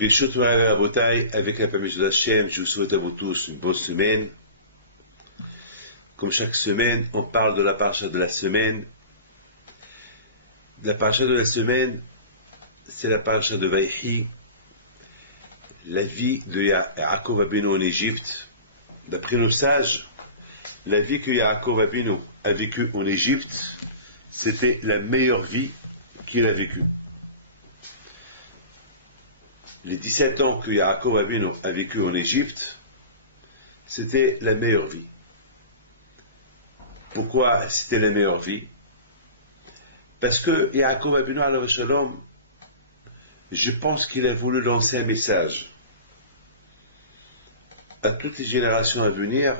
Birshot Morav Rabotai, avec la permission d'Hachem, je vous souhaite à vous tous une bonne semaine. Comme chaque semaine, on parle de la paracha de la semaine. La paracha de la semaine, c'est la paracha de Vaïhi, la vie de Yaakov Abinu en Égypte. D'après nos sages, la vie que Yaakov Abinu a vécue en Égypte, c'était la meilleure vie qu'il a vécue. Les 17 ans que Yaakov Abinu a vécu en Égypte, c'était la meilleure vie. Pourquoi c'était la meilleure vie? Parce que Yaakov Abinu alav shalom, je pense qu'il a voulu lancer un message à toutes les générations à venir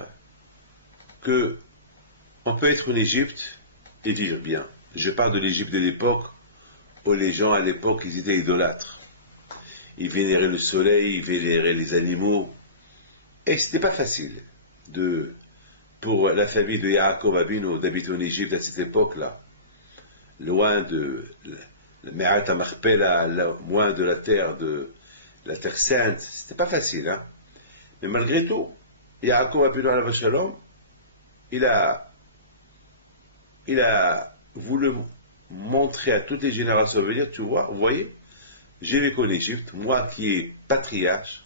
que on peut être en Égypte et vivre bien. Je parle de l'Égypte de l'époque où les gens à l'époque ils étaient idolâtres. Ils vénéraient le soleil, ils vénéraient les animaux. Et ce n'était pas facile pour la famille de Yaakov Abinu d'habiter en Égypte à cette époque-là. Loin de la Me'at HaMachpelah, loin de la terre sainte. C'était pas facile, hein. Mais malgré tout, Yaakov Abinu alav shalom, il a voulu montrer à toutes les générations à venir, tu vois, vous voyez, j'ai vécu en Égypte, moi qui est patriarche,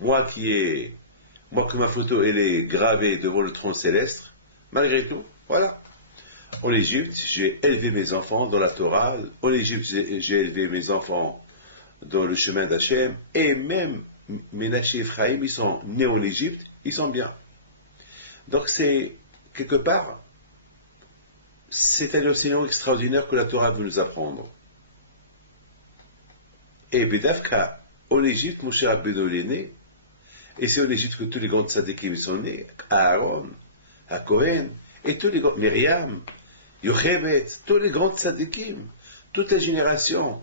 moi que ma photo elle est gravée devant le trône céleste, malgré tout, voilà. En Égypte, j'ai élevé mes enfants dans la Torah, en Égypte, j'ai élevé mes enfants dans le chemin d'Hachem, et même Ménaché et Ephraïm, ils sont nés en Égypte, ils sont bien. Donc c'est, quelque part, c'est un enseignement extraordinaire que la Torah veut nous apprendre. Et Bedavka, en Égypte, Moshe Rabbeinu est né, et c'est en Égypte que tous les grands tzadikim sont nés, Aaron, Cohen, et tous les grands, Myriam, Yocheved, tous les grands tzadikim, toutes les générations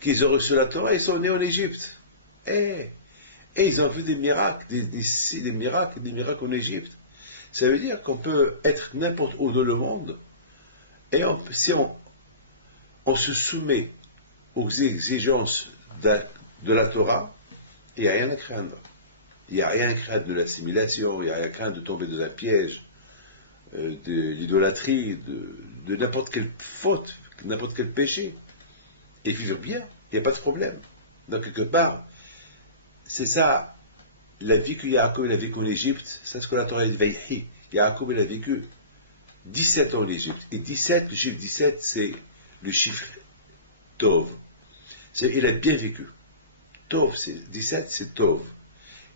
qui ont reçu la Torah, ils sont nés en Égypte. Et ils ont vu des miracles, des miracles en Égypte. Ça veut dire qu'on peut être n'importe où dans le monde, et si on se soumet aux exigences de la Torah, il n'y a rien à craindre. Il n'y a rien à craindre de l'assimilation, il n'y a rien à craindre de tomber dans un piège, de l'idolâtrie, de n'importe quelle faute, n'importe quel péché. Et vivre bien, il n'y a pas de problème. Donc quelque part, c'est ça, la vie que Yaakov a vécue en Égypte, c'est ce que la Torah dit, Vaïhi. Yaakov a vécu 17 ans en Égypte. Et 17, le chiffre 17, c'est le chiffre Tov. Il a bien vécu. Tov, 17, c'est Tov.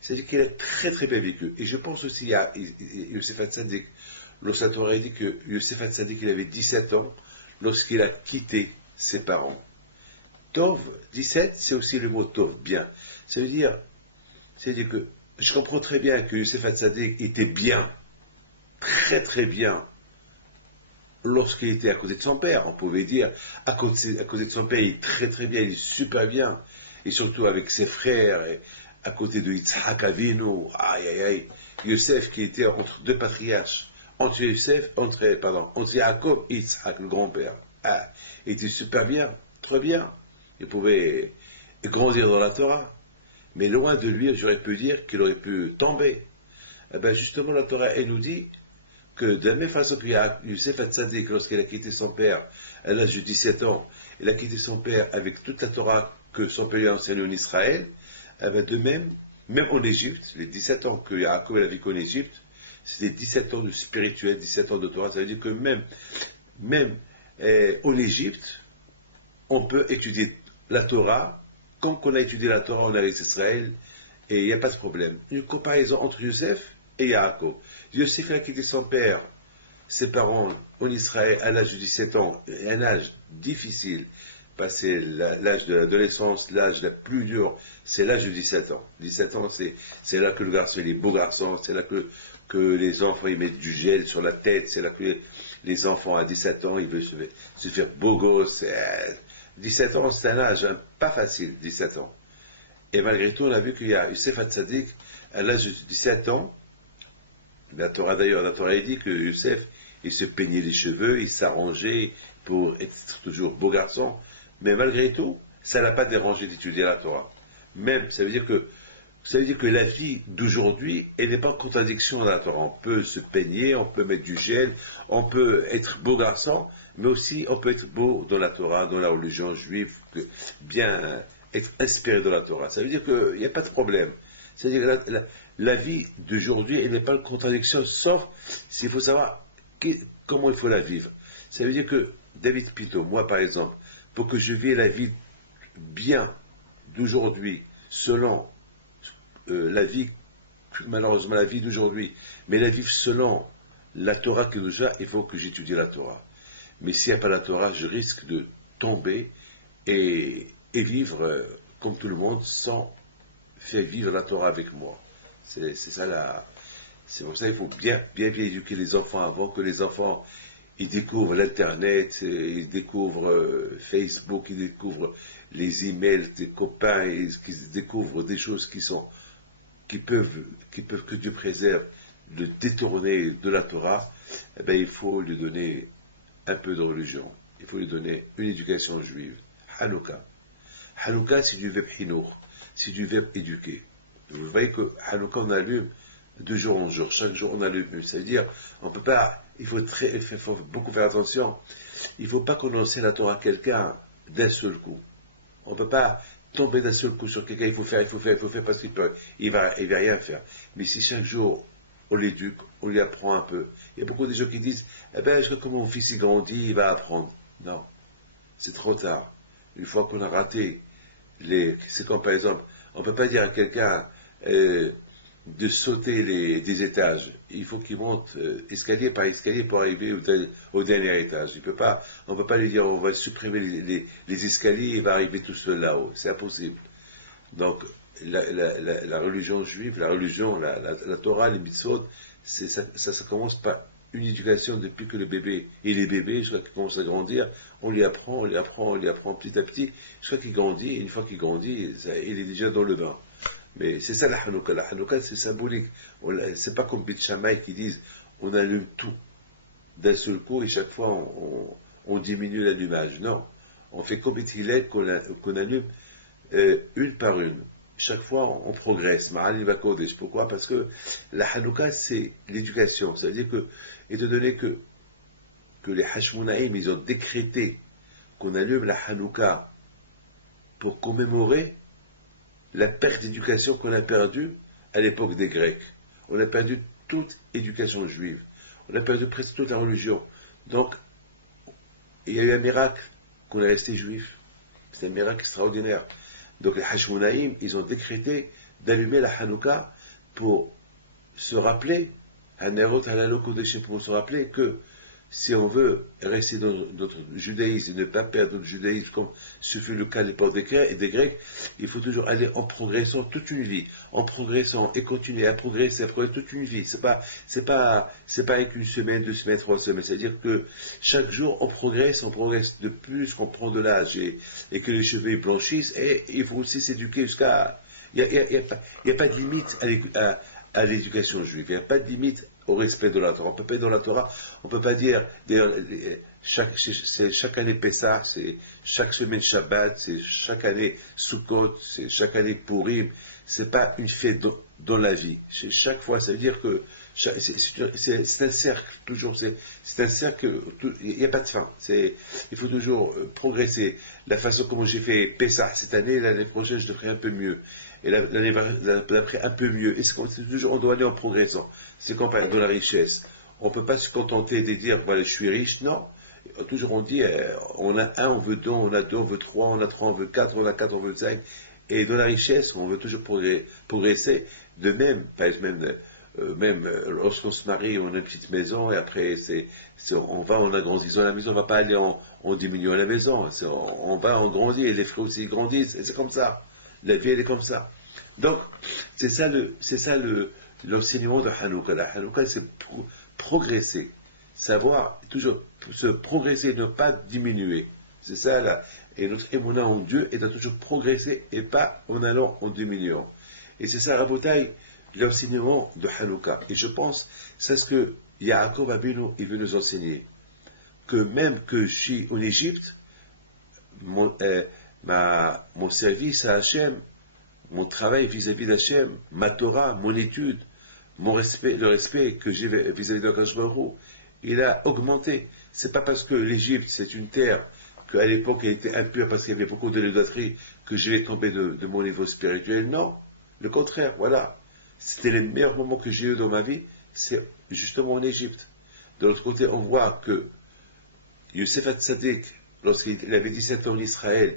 C'est-à-dire qu'il a très très bien vécu. Et je pense aussi à Yosef Hatzadik, lorsque la Torah dit que Yosef Hatzadik, il avait 17 ans, lorsqu'il a quitté ses parents. Tov, 17, c'est aussi le mot Tov, bien. Ça veut dire que je comprends très bien que Yosef Hatzadik était bien, très très bien, lorsqu'il était à côté de son père. On pouvait dire, à côté de son père, il est très très bien, il est super bien. Et surtout avec ses frères, et à côté de Yitzhak Avinu, Yosef qui était entre deux patriarches, entre Yaakov et Yitzhak, le grand-père. Il était super bien, très bien. Il pouvait grandir dans la Torah. Mais loin de lui, j'aurais pu dire qu'il aurait pu tomber. Eh bien justement, la Torah, elle nous dit que de la même façon que Yosef Hatzadik, lorsqu'il a quitté son père à l'âge de 17 ans, il a quitté son père avec toute la Torah que son père lui a enseignée en Israël, eh bien de même en Égypte, les 17 ans que Yaakov a vécu en Égypte, c'était 17 ans de spirituel, 17 ans de Torah. Ça veut dire que même en Égypte, on peut étudier la Torah, comme qu'on a étudié la Torah en Israël, et il n'y a pas de problème. Une comparaison entre Yosef et Yaakov. Yosef a quitté son père, ses parents en Israël à l'âge de 17 ans, un âge difficile, passé l'âge de l'adolescence, l'âge le plus dur, c'est l'âge de 17 ans. 17 ans, c'est là que le garçon il est beau garçon, c'est là que les enfants ils mettent du gel sur la tête, c'est là que les enfants à 17 ans ils veulent se faire beau gosse. 17 ans, c'est un âge pas facile, 17 ans. Et malgré tout, on a vu qu'il y a Yosef Hatzadik, à l'âge de 17 ans, la Torah dit que Yosef, il se peignait les cheveux, il s'arrangeait pour être toujours beau garçon, mais malgré tout, ça n'a pas dérangé d'étudier la Torah. Même, ça veut dire que la vie d'aujourd'hui, elle n'est pas en contradiction dans la Torah. On peut se peigner, on peut mettre du gel, on peut être beau garçon, mais aussi on peut être beau dans la Torah, dans la religion juive, bien être inspiré de la Torah. Ça veut dire qu'il n'y a pas de problème. C'est-à-dire que la vie d'aujourd'hui, elle n'est pas en contradiction, sauf s'il faut savoir comment il faut la vivre. Ça veut dire que David Pito, moi par exemple, pour que je vive la vie bien d'aujourd'hui, selon la vie, malheureusement la vie d'aujourd'hui, mais la vivre selon la Torah que nous a, il faut que j'étudie la Torah. Mais s'il n'y a pas la Torah, je risque de tomber et vivre comme tout le monde sans faire vivre la Torah avec moi. C'est ça c'est pour ça qu'il faut bien éduquer les enfants avant que les enfants ils découvrent l'Internet, ils découvrent Facebook, ils découvrent les emails des copains, qu'ils découvrent des choses qui peuvent que Dieu préserve, de détourner de la Torah. Eh bien, il faut lui donner un peu de religion. Il faut lui donner une éducation juive. Hanouka. Hanouka, c'est du verbe hinour, c'est du verbe éduquer. Vous voyez que Hanouka, on allume de jour en jour. Chaque jour, on allume. Ça veut dire, on peut pas, il faut beaucoup faire attention. Il ne faut pas qu'on enseigne la Torah à quelqu'un d'un seul coup. On ne peut pas tomber d'un seul coup sur quelqu'un, il faut faire, parce qu'il va rien faire. Mais si chaque jour, on l'éduque, on lui apprend un peu. Il y a beaucoup de gens qui disent, eh ben, je crois que mon fils il grandit, il va apprendre. Non, c'est trop tard. Une fois qu'on a raté c'est comme par exemple, on ne peut pas dire à quelqu'un de sauter des étages. Il faut qu'il monte escalier par escalier pour arriver au dernier étage. On ne peut pas lui dire on va supprimer les escaliers, il va arriver tout seul là-haut. C'est impossible. Donc la religion juive, la Torah, les mitzvot, ça commence par une éducation depuis que le bébé, il est bébé, jusqu'à qu'il commence à grandir, on lui apprend petit à petit, jusqu'à qu'il grandit, et une fois qu'il grandit, il est déjà dans le bain. Mais c'est ça la Hanouka. La Hanouka, c'est symbolique. C'est pas comme Beth Shammai qui disent on allume tout d'un seul coup et chaque fois on diminue l'allumage. Non. On fait comme Beth Hillel qu'on allume une par une. Chaque fois on progresse. Ma'ali Bakodesh. Pourquoi? Parce que la Hanouka, c'est l'éducation. Ça veut dire que, étant donné que les Hashmonaïm, ils ont décrété qu'on allume la Hanouka pour commémorer la perte d'éducation qu'on a perdue à l'époque des Grecs. On a perdu toute éducation juive. On a perdu presque toute la religion. Donc, il y a eu un miracle qu'on est resté juif. C'est un miracle extraordinaire. Donc, les Hashmonaïm, ils ont décrété d'allumer la Hanouka pour se rappeler, pour se rappeler que si on veut rester dans notre judaïsme et ne pas perdre notre judaïsme comme ce fut le cas à l'époque des Grecs, il faut toujours aller en progressant toute une vie, en progressant et continuer à progresser toute une vie. C'est pas avec une semaine, 2 semaines, 3 semaines. C'est-à-dire que chaque jour on progresse de plus qu'on prend de l'âge et que les cheveux blanchissent. Et il faut aussi s'éduquer jusqu'à. Il n'y a pas de limite à l'éducation juive. Il n'y a pas de limite au respect de la Torah. On peut pas être dans la Torah, on peut pas dire, d'ailleurs, c'est chaque année Pessah, c'est chaque semaine Shabbat, c'est chaque année Sukkot, c'est chaque année Purim. C'est pas une fête dans la vie. Chaque fois, ça veut dire que c'est un cercle, toujours, c'est un cercle, il n'y a pas de fin. Il faut toujours progresser. La façon comment j'ai fait Pessah cette année, l'année prochaine, je le ferai un peu mieux. Et l'année d'après, un peu mieux. Et c'est toujours, on doit aller en progressant. C'est comme dans la richesse. On ne peut pas se contenter de dire, voilà, je suis riche. Non. Toujours on dit, on a un, on veut deux, on a deux, on veut trois, on a trois, on veut quatre, on a quatre, on veut cinq. Et dans la richesse, on veut toujours progresser. De même, même lorsqu'on se marie, on a une petite maison, et après, on agrandit la maison, on ne va pas aller en diminuant la maison. On va, on grandit, et les frais aussi grandissent, et c'est comme ça. La vie, elle est comme ça. Donc, c'est ça l'enseignement de Hanouka. La Hanouka, c'est progresser. Savoir toujours se progresser, ne pas diminuer. C'est ça, là. Et notre émouna en Dieu est de toujours progresser et pas en allant en diminuant. Et c'est ça, Rabotai, l'enseignement de Hanouka. Et je pense, c'est ce que Yaakov Abinu, il veut nous enseigner. Que même que je suis en Égypte, mon service à Hachem, mon travail vis-à-vis d'Hachem, ma Torah, mon étude, mon respect, le respect que j'ai vis-à-vis d'Akadosh Baruch Hu, il a augmenté. C'est pas parce que l'Égypte, c'est une terre qu'à l'époque elle était impure parce qu'il y avait beaucoup de l'idolâtrie que je vais tomber de mon niveau spirituel. Non, le contraire, voilà. C'était les meilleurs moments que j'ai eu dans ma vie, c'est justement en Égypte. De l'autre côté, on voit que Youssef Hatzadik, lorsqu'il avait 17 ans en Israël,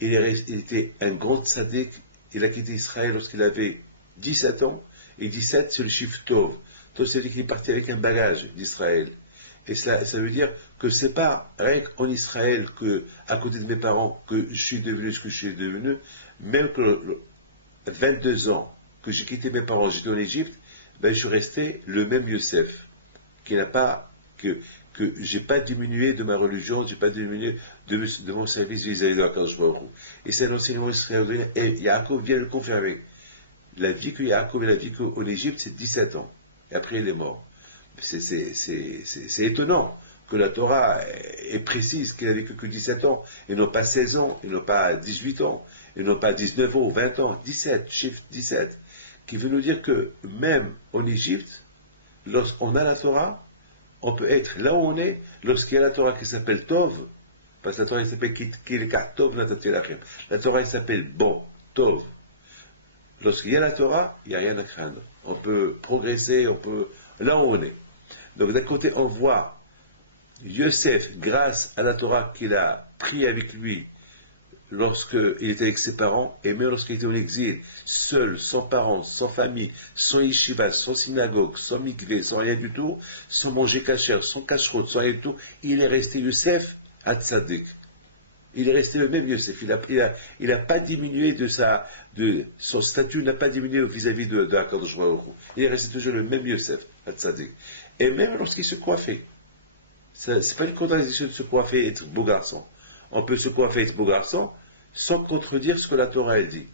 il était un grand tzaddik, il a quitté Israël lorsqu'il avait 17 ans, et 17 c'est le chiffre Tov. Tov c'est qu'il est parti avec un bagage d'Israël. Et ça veut dire que c'est pas rien qu'en Israël, que, à côté de mes parents, que je suis devenu ce que je suis devenu, même que 22 ans que j'ai quitté mes parents, j'étais en Égypte, ben je suis resté le même Youssef, qui n'a pas, que j'ai pas diminué de ma religion, j'ai pas diminué de mon service vis-à-vis de Akadosh Baruch Hu. Et c'est un enseignement extraordinaire, et Yaakov vient le confirmer. La vie que Yaakov a vécue en Égypte, c'est 17 ans. Et après, il est mort. C'est étonnant que la Torah est précise qu'il a vécu que 17 ans, et non pas 16 ans, et non pas 18 ans, et non pas 19 ans ou 20 ans, 17, chiffre 17, qui veut nous dire que même en Égypte, lorsqu'on a la Torah, on peut être là où on est, lorsqu'il y a la Torah qui s'appelle Tov, parce que la Torah s'appelle Kilka Tov Natatilachem. La Torah s'appelle bon, Tov. Lorsqu'il y a la Torah, il n'y a rien à craindre. On peut progresser, on peut là où on est. Donc d'un côté, on voit Yosef, grâce à la Torah qu'il a pris avec lui lorsqu'il était avec ses parents, et même lorsqu'il était en exil, seul, sans parents, sans famille, sans yeshiva, sans synagogue, sans mikvé, sans rien du tout, sans manger kasher, sans kashrut, sans rien du tout, il est resté Yosef à Tzadik. Il est resté le même Yosef. Il n'a pas diminué son statut n'a pas diminué vis-à-vis de Akadosh Baruch Hu. Il est resté toujours le même Yosef à Tzadik. Et même lorsqu'il se coiffait, c'est pas une contradiction de se coiffer et être beau garçon. On peut se coiffer et être beau garçon sans contredire ce que la Torah a dit.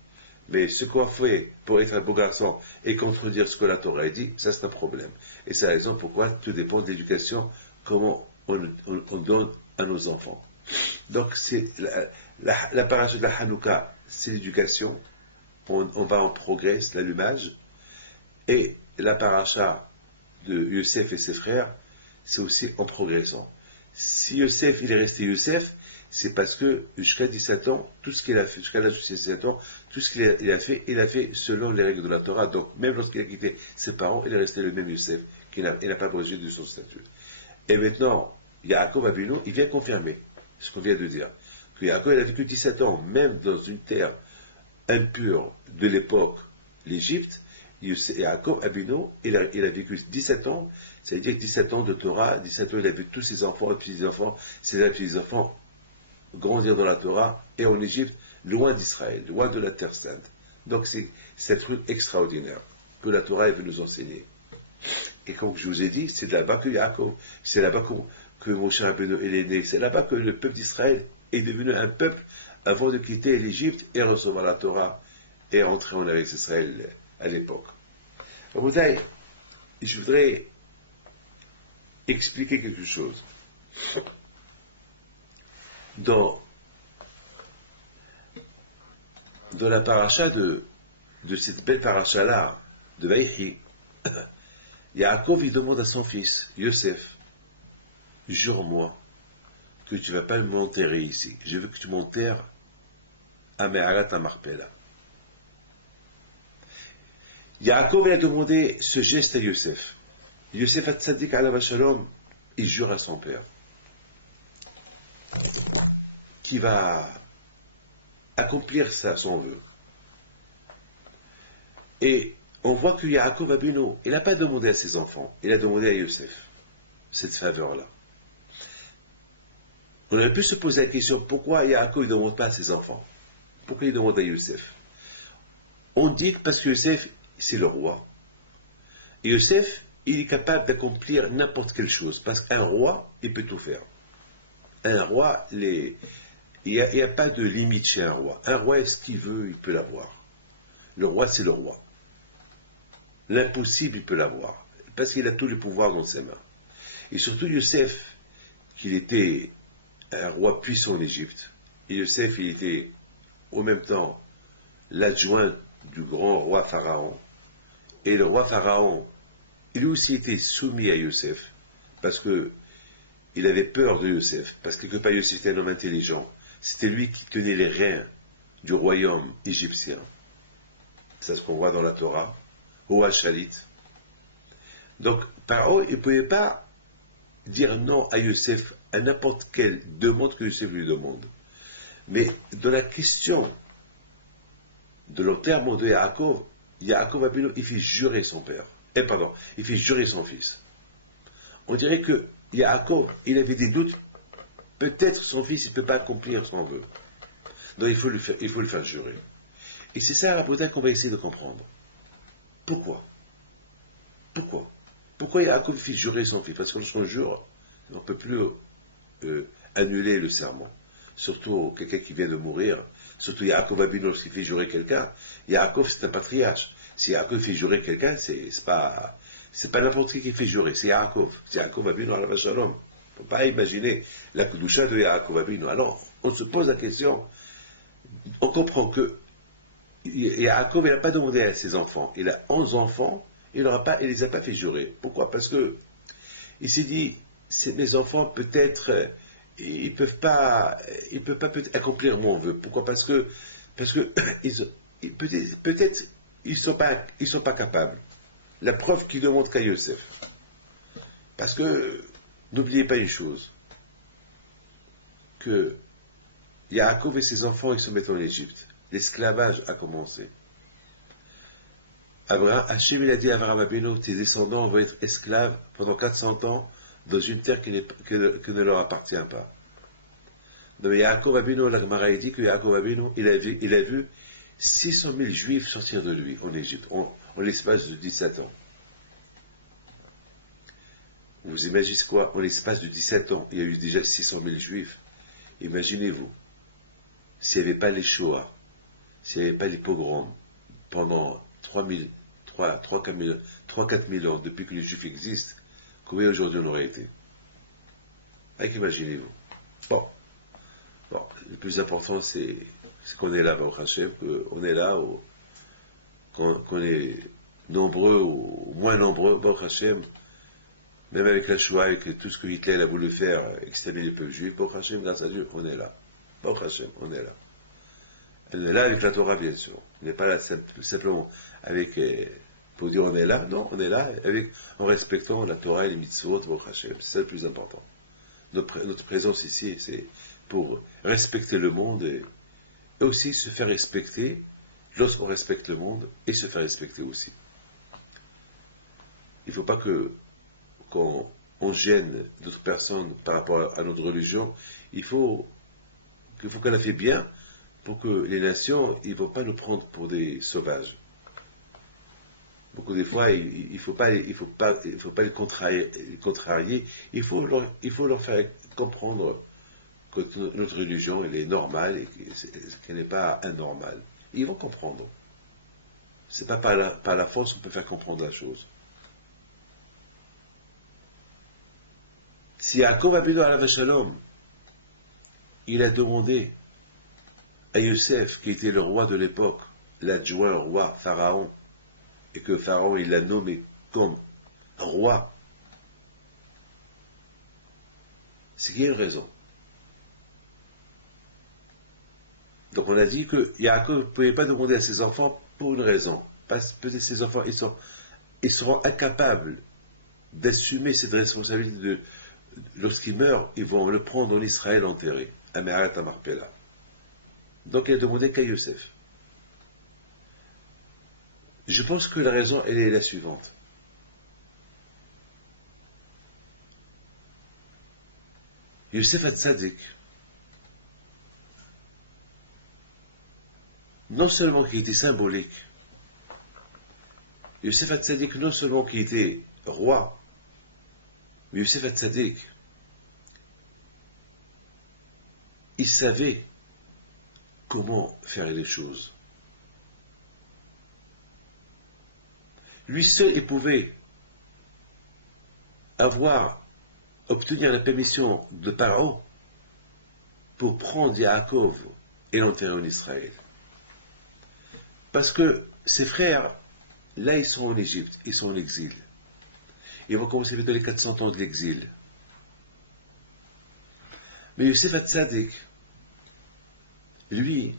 Mais se coiffer pour être un beau garçon et contredire ce que la Torah a dit, ça c'est un problème. Et c'est la raison pourquoi tout dépend de l'éducation, comment on donne à nos enfants. Donc c'est la paracha de la Hanouka, c'est l'éducation, on va en progrès, l'allumage, et la paracha de Yosef et ses frères, c'est aussi en progressant. Si Yosef, il est resté Yosef, c'est parce que jusqu'à 17 ans, tout ce qu'il a fait, jusqu'à l'âge de 17 ans, tout ce qu'il a fait selon les règles de la Torah. Donc, même lorsqu'il a quitté ses parents, il est resté le même Yosef, il n'a pas bougé de son statut. Et maintenant, Yaakov Avinu, il vient confirmer ce qu'on vient de dire. Que Yaakov, il a vécu 17 ans, même dans une terre impure de l'époque, l'Égypte. Yaakov Avinu, il a vécu 17 ans, c'est-à-dire 17 ans de Torah, 17 ans, il a vu tous ses enfants et petits-enfants, ses petits-enfants grandir dans la Torah et en Égypte, loin d'Israël, loin de la Terre Sainte. Donc c'est cette truc extraordinaire que la Torah est venue nous enseigner. Et comme je vous ai dit, c'est là-bas que Yaakov, c'est là-bas que Moshe Rabbeinu est né, c'est là-bas que le peuple d'Israël est devenu un peuple avant de quitter l'Égypte et recevoir la Torah et rentrer en Eretz Israël à l'époque. Je voudrais expliquer quelque chose. Dans la paracha de cette belle paracha-là, de Vaïchi, Yaakov, il demande à son fils, Yosef, jure-moi que tu ne vas pas m'enterrer ici. Je veux que tu m'enterres à Me'arat Marpella. Yaakov a demandé ce geste à Yosef. Yosef Hatzadik alav shalom, il jure à son père qui va accomplir ça, son vœu. Et on voit que Yaakov Avinu, il n'a pas demandé à ses enfants, il a demandé à Yosef cette faveur-là. On aurait pu se poser la question, pourquoi Yaakov ne demande pas à ses enfants? Pourquoi il demande à Yosef? On dit que parce que Yosef, c'est le roi. Et Yosef, il est capable d'accomplir n'importe quelle chose, parce qu'un roi, il peut tout faire. Un roi, il n'y a pas de limite chez un roi. Un roi, ce qu'il veut, il peut l'avoir. Le roi, c'est le roi. L'impossible, il peut l'avoir, parce qu'il a tous les pouvoirs dans ses mains. Et surtout Yosef, qu'il était un roi puissant en Égypte. Et Yosef, il était en même temps l'adjoint du grand roi Pharaon. Et le roi Pharaon, il aussi était soumis à Youssef, parce que il avait peur de Youssef, parce que quelque part Youssef était un homme intelligent. C'était lui qui tenait les reins du royaume égyptien. C'est ce qu'on voit dans la Torah, au Hachalit. Donc, Pharaon, il ne pouvait pas dire non à Youssef à n'importe quelle demande que Youssef lui demande. Mais dans la question de l'enterrement de Yaakov, Yaakov Abino, il fait jurer son père. Il fait jurer son fils. On dirait que Yaakov, il avait des doutes. Peut-être son fils ne peut pas accomplir son vœu. Donc il faut le faire jurer. Et c'est ça, la qu'on va essayer de comprendre. Pourquoi Pourquoi Yaakov fait jurer son fils? Parce que lorsqu'on jure, on ne peut plus annuler le serment. Surtout quelqu'un qui vient de mourir. Surtout Yaakov Abino, lorsqu'il fait jurer quelqu'un. Yaakov, c'est un patriarche. Si Yaakov fait jurer quelqu'un, c'est pas n'importe qui fait jurer, c'est Yaakov. C'est Yaakov Abino à la Shalom. Il ne faut pas imaginer la Kedusha de Yaakov Abino. Alors, on se pose la question, on comprend que Yaakov n'a pas demandé à ses enfants. Il a 11 enfants, il ne les a pas fait jurer. Pourquoi? Parce que il s'est dit, mes enfants, peut-être, ils ne peuvent pas peut-être accomplir mon vœu. Pourquoi? Parce que peut-être, ils ne sont pas capables. La preuve qui demande qu'à Yosef. Parce que, n'oubliez pas une chose, que Yaakov et ses enfants, ils se mettent en Égypte. L'esclavage a commencé. Hachem, il a dit à Abraham Abino, tes descendants vont être esclaves pendant 400 ans dans une terre qui ne leur appartient pas. Donc Yaakov Abino, la Gemara dit que Yaakov Abino, il a vu 600 000 juifs sortir de lui en Égypte, en l'espace de 17 ans. Vous imaginez quoi? En l'espace de 17 ans, il y a eu déjà 600 000 juifs. Imaginez-vous, s'il n'y avait pas les Shoah, s'il n'y avait pas les pogroms, pendant 3-4 000 ans, depuis que les juifs existent, combien aujourd'hui on aurait été? Imaginez-vous. Bon, le plus important, c'est qu'on est là, Baruch Hashem, qu'on est là, qu'on est nombreux ou moins nombreux, Baruch Hashem, même avec la Shoah, avec tout ce que Hitler a voulu faire, exterminer le peuple juif, Baruch Hashem, grâce à Dieu, on est là. Baruch Hashem, on est là. On est là avec la Torah, bien sûr. On n'est pas là simplement avec, pour dire on est là, non, on est là en respectant la Torah et les mitzvot, Baruch Hashem, c'est ça le plus important. Notre présence ici, c'est pour respecter le monde et aussi se faire respecter lorsqu'on respecte le monde et se faire respecter aussi. Il ne faut pas qu'on gêne d'autres personnes par rapport à notre religion. Il faut qu'on la fait bien pour que les nations ne vont pas nous prendre pour des sauvages. Beaucoup des fois, il ne faut pas les contrarier. Il faut leur faire comprendre que notre religion elle est normale et qu'elle n'est pas anormale. Et ils vont comprendre. C'est pas par la force qu'on peut faire comprendre la chose. Si Yaakov Abino alav Shalom, il a demandé à Youssef, qui était le roi de l'époque, l'adjoint au roi Pharaon, et que Pharaon il l'a nommé comme roi, c'est qu'il y a une raison. Donc on a dit que Yaakov ne pouvait pas demander à ses enfants pour une raison. Parce que peut-être ses enfants ils seront incapables d'assumer cette responsabilité lorsqu'ils meurent, ils vont le prendre en Israël enterré, à Me'arat HaMarpela. Donc il a demandé qu'à Youssef. Je pense que la raison, elle est la suivante. Youssef HaTzadik, non seulement qui était symbolique, Youssef HaTzadik, non seulement qui était roi, mais Youssef HaTzadik, il savait comment faire les choses. Lui seul, il pouvait obtenir la permission de Pharaon pour prendre Yaakov et l'enterrer en Israël. Parce que ses frères, là, ils sont en Égypte, ils sont en exil. Ils vont commencer dans les 400 ans de l'exil. Mais Yosef Hatzadik, lui,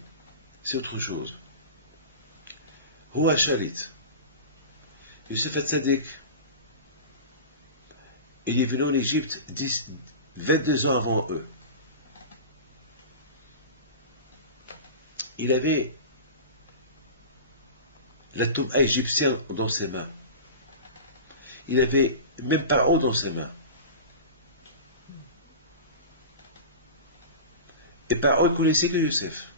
c'est autre chose. Houa Shalit. Yosef Hatzadik, il est venu en Égypte 22 ans avant eux. Il avait la tombe égyptienne dans ses mains. Il avait même Paro dans ses mains. Et Paro ne connaissait que Yosef.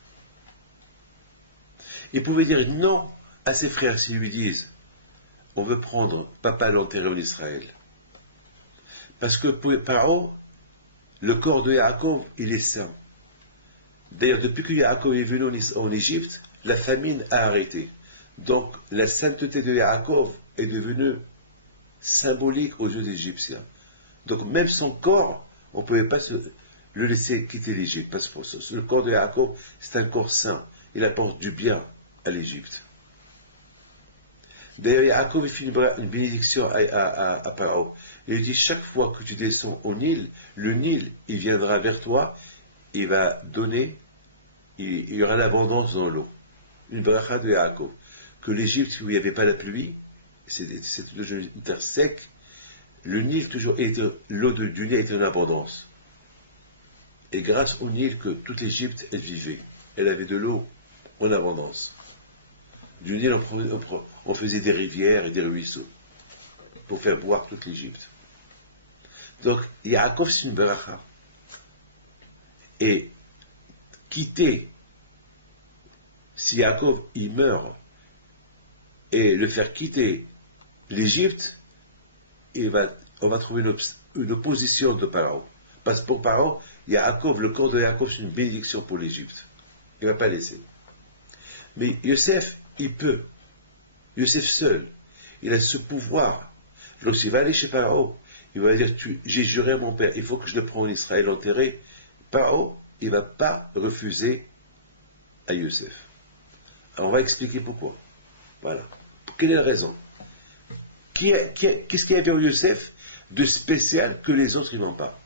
Il pouvait dire non à ses frères s'ils lui disent on veut prendre papa l'enterrer en Israël. Parce que pour Paro, le corps de Yaakov, il est saint. D'ailleurs, depuis que Yaakov est venu en Égypte, la famine a arrêté. Donc, la sainteté de Yaakov est devenue symbolique aux yeux des Égyptiens. Donc, même son corps, on ne pouvait pas le laisser quitter l'Égypte. Parce que le corps de Yaakov, c'est un corps saint. Il apporte du bien à l'Égypte. D'ailleurs, Yaakov fait une bénédiction à Paro. Il dit, chaque fois que tu descends au Nil, le Nil, il viendra vers toi, il va donner, il y aura l'abondance dans l'eau. Une bracha de Yaakov. Que l'Égypte, où il n'y avait pas la pluie, c'était toujours une terre sec, le Nil, l'eau du Nil était en abondance. Et grâce au Nil que toute l'Égypte, elle vivait. Elle avait de l'eau en abondance. Du Nil, on faisait des rivières et des ruisseaux pour faire boire toute l'Égypte. Donc, Yaakov, c'est une bracha. Et quitter, si Yaakov, il meurt, et le faire quitter l'Égypte, on va trouver une opposition de Paro. Parce que pour Paro, Yaakov, le corps de Yaakov, c'est une bénédiction pour l'Égypte. Il ne va pas laisser. Mais Yosef, il peut. Yosef seul, il a ce pouvoir. Lorsqu'il va aller chez Paro, il va dire, j'ai juré à mon père, il faut que je le prenne en Israël enterré. Paro, il ne va pas refuser à Yosef. Alors on va expliquer pourquoi. Voilà. Quelle est la raison? Qu'est-ce qu'il y avait en Yosef de spécial que les autres n'ont pas?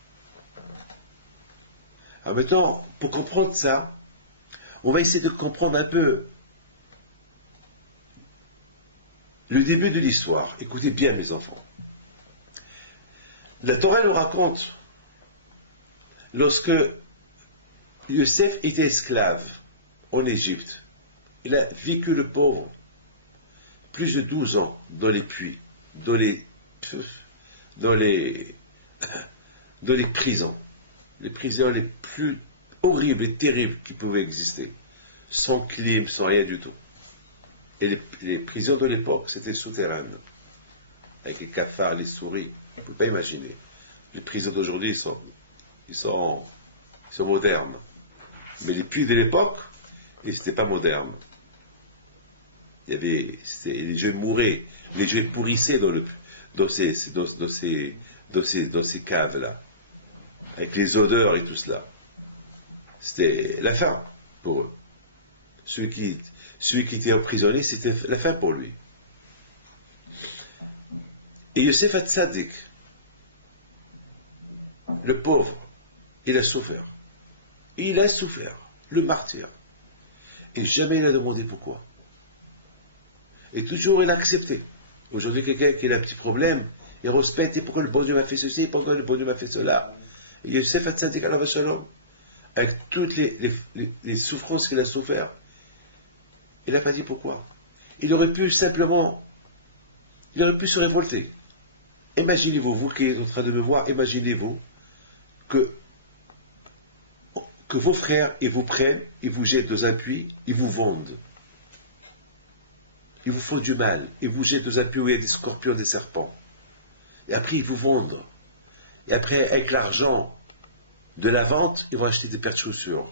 Alors maintenant, pour comprendre ça, on va essayer de comprendre un peu le début de l'histoire. Écoutez bien, mes enfants. La Torah nous raconte, lorsque Yosef était esclave en Égypte, il a vécu le pauvre plus de 12 ans dans les puits, dans les prisons. Les prisons les plus horribles et terribles qui pouvaient exister. Sans clim, sans rien du tout. Et les prisons de l'époque, c'était souterraines. Avec les cafards, les souris. On ne peut pas imaginer. Les prisons d'aujourd'hui, ils sont modernes. Mais les puits de l'époque, c'était pas moderne. Les gens mouraient, les gens pourrissaient dans ces caves-là, avec les odeurs et tout cela. C'était la fin pour eux. Celui qui était emprisonné, c'était la fin pour lui. Et Yosef Hatzadik, le pauvre, il a souffert. Il a souffert, le martyr. Et jamais il n'a demandé pourquoi. Et toujours il a accepté. Aujourd'hui, quelqu'un qui a un petit problème, il respecte, et pourquoi le bon Dieu m'a fait ceci, pourquoi le bon Dieu m'a fait cela. Et Yosef Hatzadik alayhi salam, avec toutes les souffrances qu'il a souffert, il n'a pas dit pourquoi. Il aurait pu se révolter. Imaginez-vous, vous qui êtes en train de me voir, imaginez-vous que vos frères, ils vous prennent, ils vous jettent dans un puits, ils vous vendent. Ils vous font du mal, ils vous jettent dans un puits où il y a des scorpions, des serpents. Et après, ils vous vendent. Et après, avec l'argent de la vente, ils vont acheter des paires de chaussures.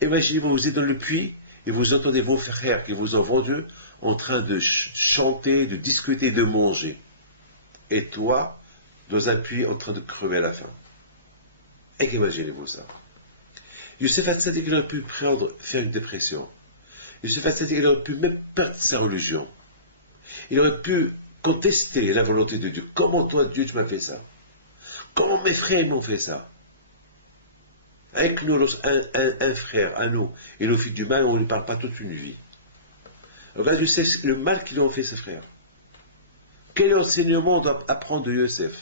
Imaginez-vous, vous êtes dans le puits, et vous entendez vos frères qui vous ont vendu en train de chanter, de discuter, de manger. Et toi, dans un puits, en train de crever à la faim. Et imaginez-vous ça. Yosef Hatzadik aurait pu faire une dépression. Youssef Hatzadik, il aurait pu même perdre sa religion. Il aurait pu contester la volonté de Dieu. Comment toi, Dieu, tu m'as fait ça? Comment mes frères m'ont fait ça? Avec nous, un frère, à nous, il nous fait du mal, on ne lui parle pas toute une vie. Regarde Youssef, le mal qu'ils ont fait, ses frères. Quel enseignement on doit apprendre de Youssef?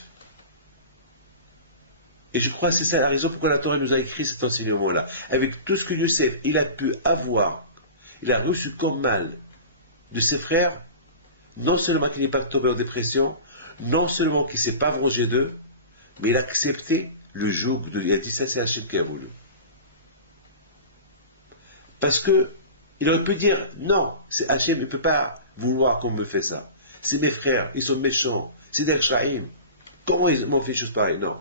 Et je crois que c'est ça la raison pourquoi la Torah nous a écrit cet enseignement-là. Avec tout ce que Youssef, il a pu avoir, il a reçu comme mal de ses frères, non seulement qu'il n'est pas tombé en dépression, non seulement qu'il ne s'est pas vengé d'eux, mais il a accepté le joug de lui. Il a dit ça, c'est Hachem qui a voulu. Parce que il aurait pu dire non, c'est Hachem, il ne peut pas vouloir qu'on me fait ça. C'est mes frères, ils sont méchants, c'est des Shaim. Comment ils m'ont fait chose pareille? Non.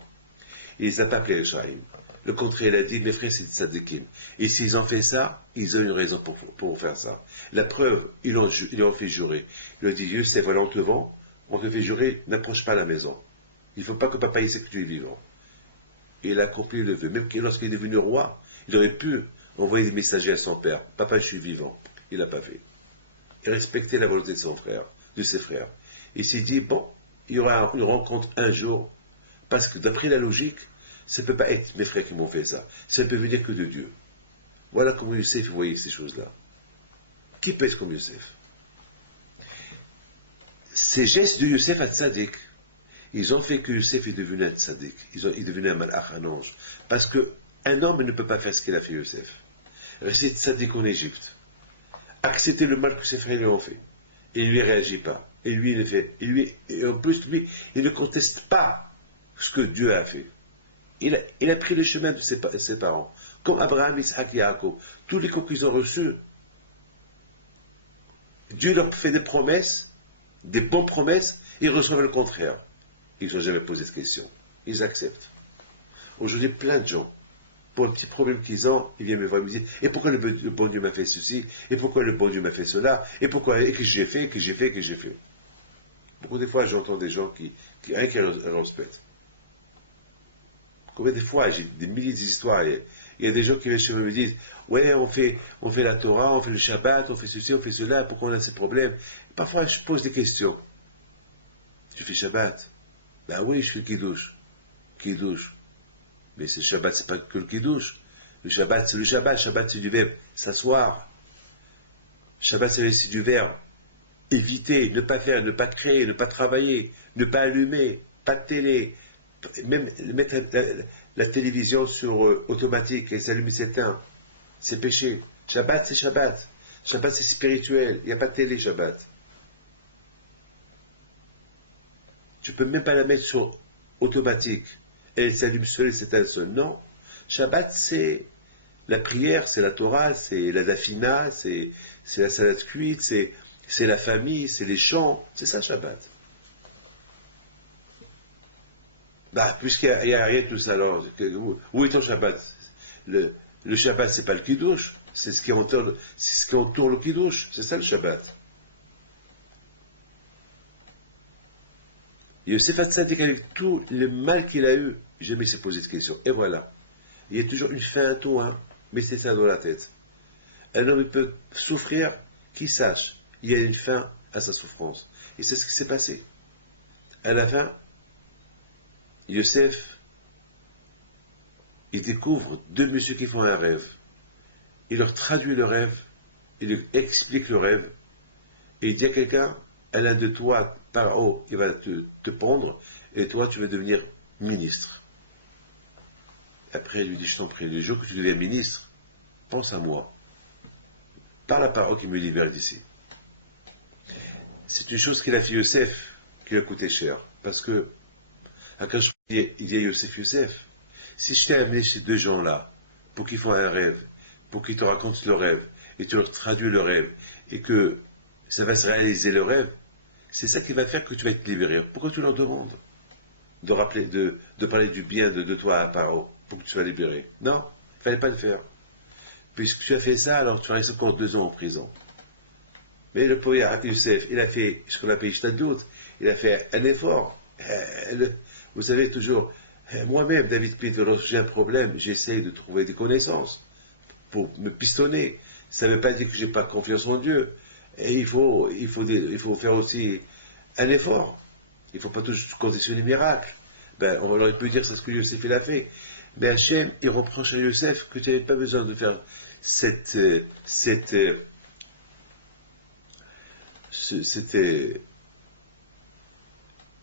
Il ne les a pas appelés Shaim. Le contraire, il a dit mes frères, c'est des Tzadikim. Et s'ils ont fait ça, ils ont une raison pour faire ça. La preuve, ils l'ont fait jurer. Il a dit Youssef, voilà, on te fait jurer, n'approche pas la maison. Il ne faut pas que papa sait que tu es vivant. Et il a accompli le vœu. Même lorsqu'il est devenu roi, il aurait pu envoyer des messagers à son père. Papa, je suis vivant. Il n'a pas fait. Il respectait la volonté de son frère, de ses frères. Il s'est dit, bon, il y aura une rencontre un jour, parce que d'après la logique, ça ne peut pas être mes frères qui m'ont fait ça. Ça ne peut venir que de Dieu. Voilà comment Youssef voyait ces choses-là. Qui peut être comme Youssef? Ces gestes de Youssef à Tzadik, ils ont fait que Youssef est devenu un tzaddik. Il est devenu un malach, un ange. Parce qu'un homme ne peut pas faire ce qu'il a fait Youssef. Rester tzaddik en Égypte. Accepter le mal que ses frères lui ont fait. Et lui ne réagit pas. Et lui, il le fait. Et en plus, lui, il ne conteste pas ce que Dieu a fait. Il a pris le chemin de ses parents. Comme Abraham, Isaac et Yaakov. Tous les coups qu'ils ont reçus, Dieu leur fait des promesses, des bonnes promesses, et ils reçoivent le contraire. Ils n'ont jamais posé de questions. Ils acceptent. Aujourd'hui, plein de gens, pour le petit problème qu'ils ont, ils viennent me voir et me disent et pourquoi le bon Dieu m'a fait ceci? Et pourquoi le bon Dieu m'a fait cela? Et pourquoi? Et que j'ai fait, que j'ai fait, que j'ai fait. Beaucoup de fois, j'entends des gens qui rien qu'à respectent. Combien de fois, j'ai des milliers d'histoires. Il y a des gens qui viennent chez moi et me disent ouais, on fait la Torah, on fait le Shabbat, on fait ceci, on fait cela, pourquoi on a ces problèmes? Parfois, je pose des questions. Tu fais Shabbat? Ben oui, je fais le Kiddush. Kiddush. Mais c'est Shabbat, c'est pas que le Kiddush. Le Shabbat, c'est le Shabbat. Shabbat, c'est du verbe s'asseoir. Shabbat, c'est du verbe éviter, ne pas faire, ne pas créer, ne pas travailler, ne pas allumer, pas de télé, même mettre la télévision sur automatique et s'allume et s'éteint. C'est péché. Shabbat, c'est Shabbat. Shabbat, c'est spirituel. Il n'y a pas de télé, Shabbat. Tu peux même pas la mettre sur automatique. Elle s'allume seule et s'éteint seule. Non. Shabbat, c'est la prière, c'est la Torah, c'est la dafina, c'est la salade cuite, c'est la famille, c'est les chants. C'est ça, Shabbat. Bah, puisqu'il n'y a rien de tout ça, alors, où est ton Shabbat? Le Shabbat, c'est pas le Kiddush, c'est ce qui entoure le Kiddush. C'est ça, le Shabbat. Youssef Hatzadik, avec tout le mal qu'il a eu, jamais il s'est posé de questions. Et voilà. Il y a toujours une fin à tout, hein. Mettez ça dans la tête. Un homme peut souffrir, qu'il sache. Il y a une fin à sa souffrance. Et c'est ce qui s'est passé. À la fin, Youssef, il découvre deux messieurs qui font un rêve. Il leur traduit le rêve, il leur explique le rêve, et il dit à quelqu'un, l'un de toi, par haut, il va te prendre, et toi, tu vas devenir ministre. Après, il lui dit, je t'en prie, le jour que tu deviens ministre, pense à moi. Par la parole qui me libère d'ici. C'est une chose qu'il a fait Youssef, qui lui a coûté cher. Parce que, quand il dit à Youssef, si je t'ai amené ces deux gens-là, pour qu'ils font un rêve, pour qu'ils te racontent le rêve, et tu leur traduis le rêve, et que ça va se réaliser le rêve, c'est ça qui va faire que tu vas être libéré. Pourquoi tu leur demandes de parler du bien de toi à Paro, pour que tu sois libéré? Non, il ne fallait pas le faire. Puisque tu as fait ça, alors tu restes encore 2 ans en prison. Mais le pauvre Youssef, il a fait ce qu'on appelle Ishtadlout, il a fait un effort. Vous savez toujours, moi-même, David Pitt, lorsque j'ai un problème, j'essaie de trouver des connaissances pour me pistonner. Ça ne veut pas dire que j'ai pas confiance en Dieu. Et il faut faire aussi un effort. Il ne faut pas toujours compter sur les miracles. Ben, on aurait pu dire c'est ce que Yosef il a fait. Mais Hachem, il reproche à Yosef que tu n'avais pas besoin de faire cette, cette, cette,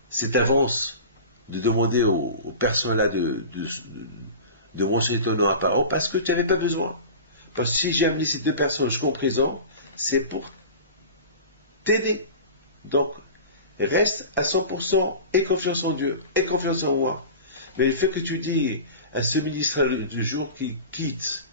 cette avance de demander aux personnes-là de mentionner ton nom à Paro parce que tu n'avais pas besoin. Parce que si j'ai amené ces deux personnes jusqu'en prison, c'est pour t'aider. Donc, reste à 100% et confiance en Dieu, et confiance en moi. Mais le fait que tu dis à ce ministre du jour qui quitte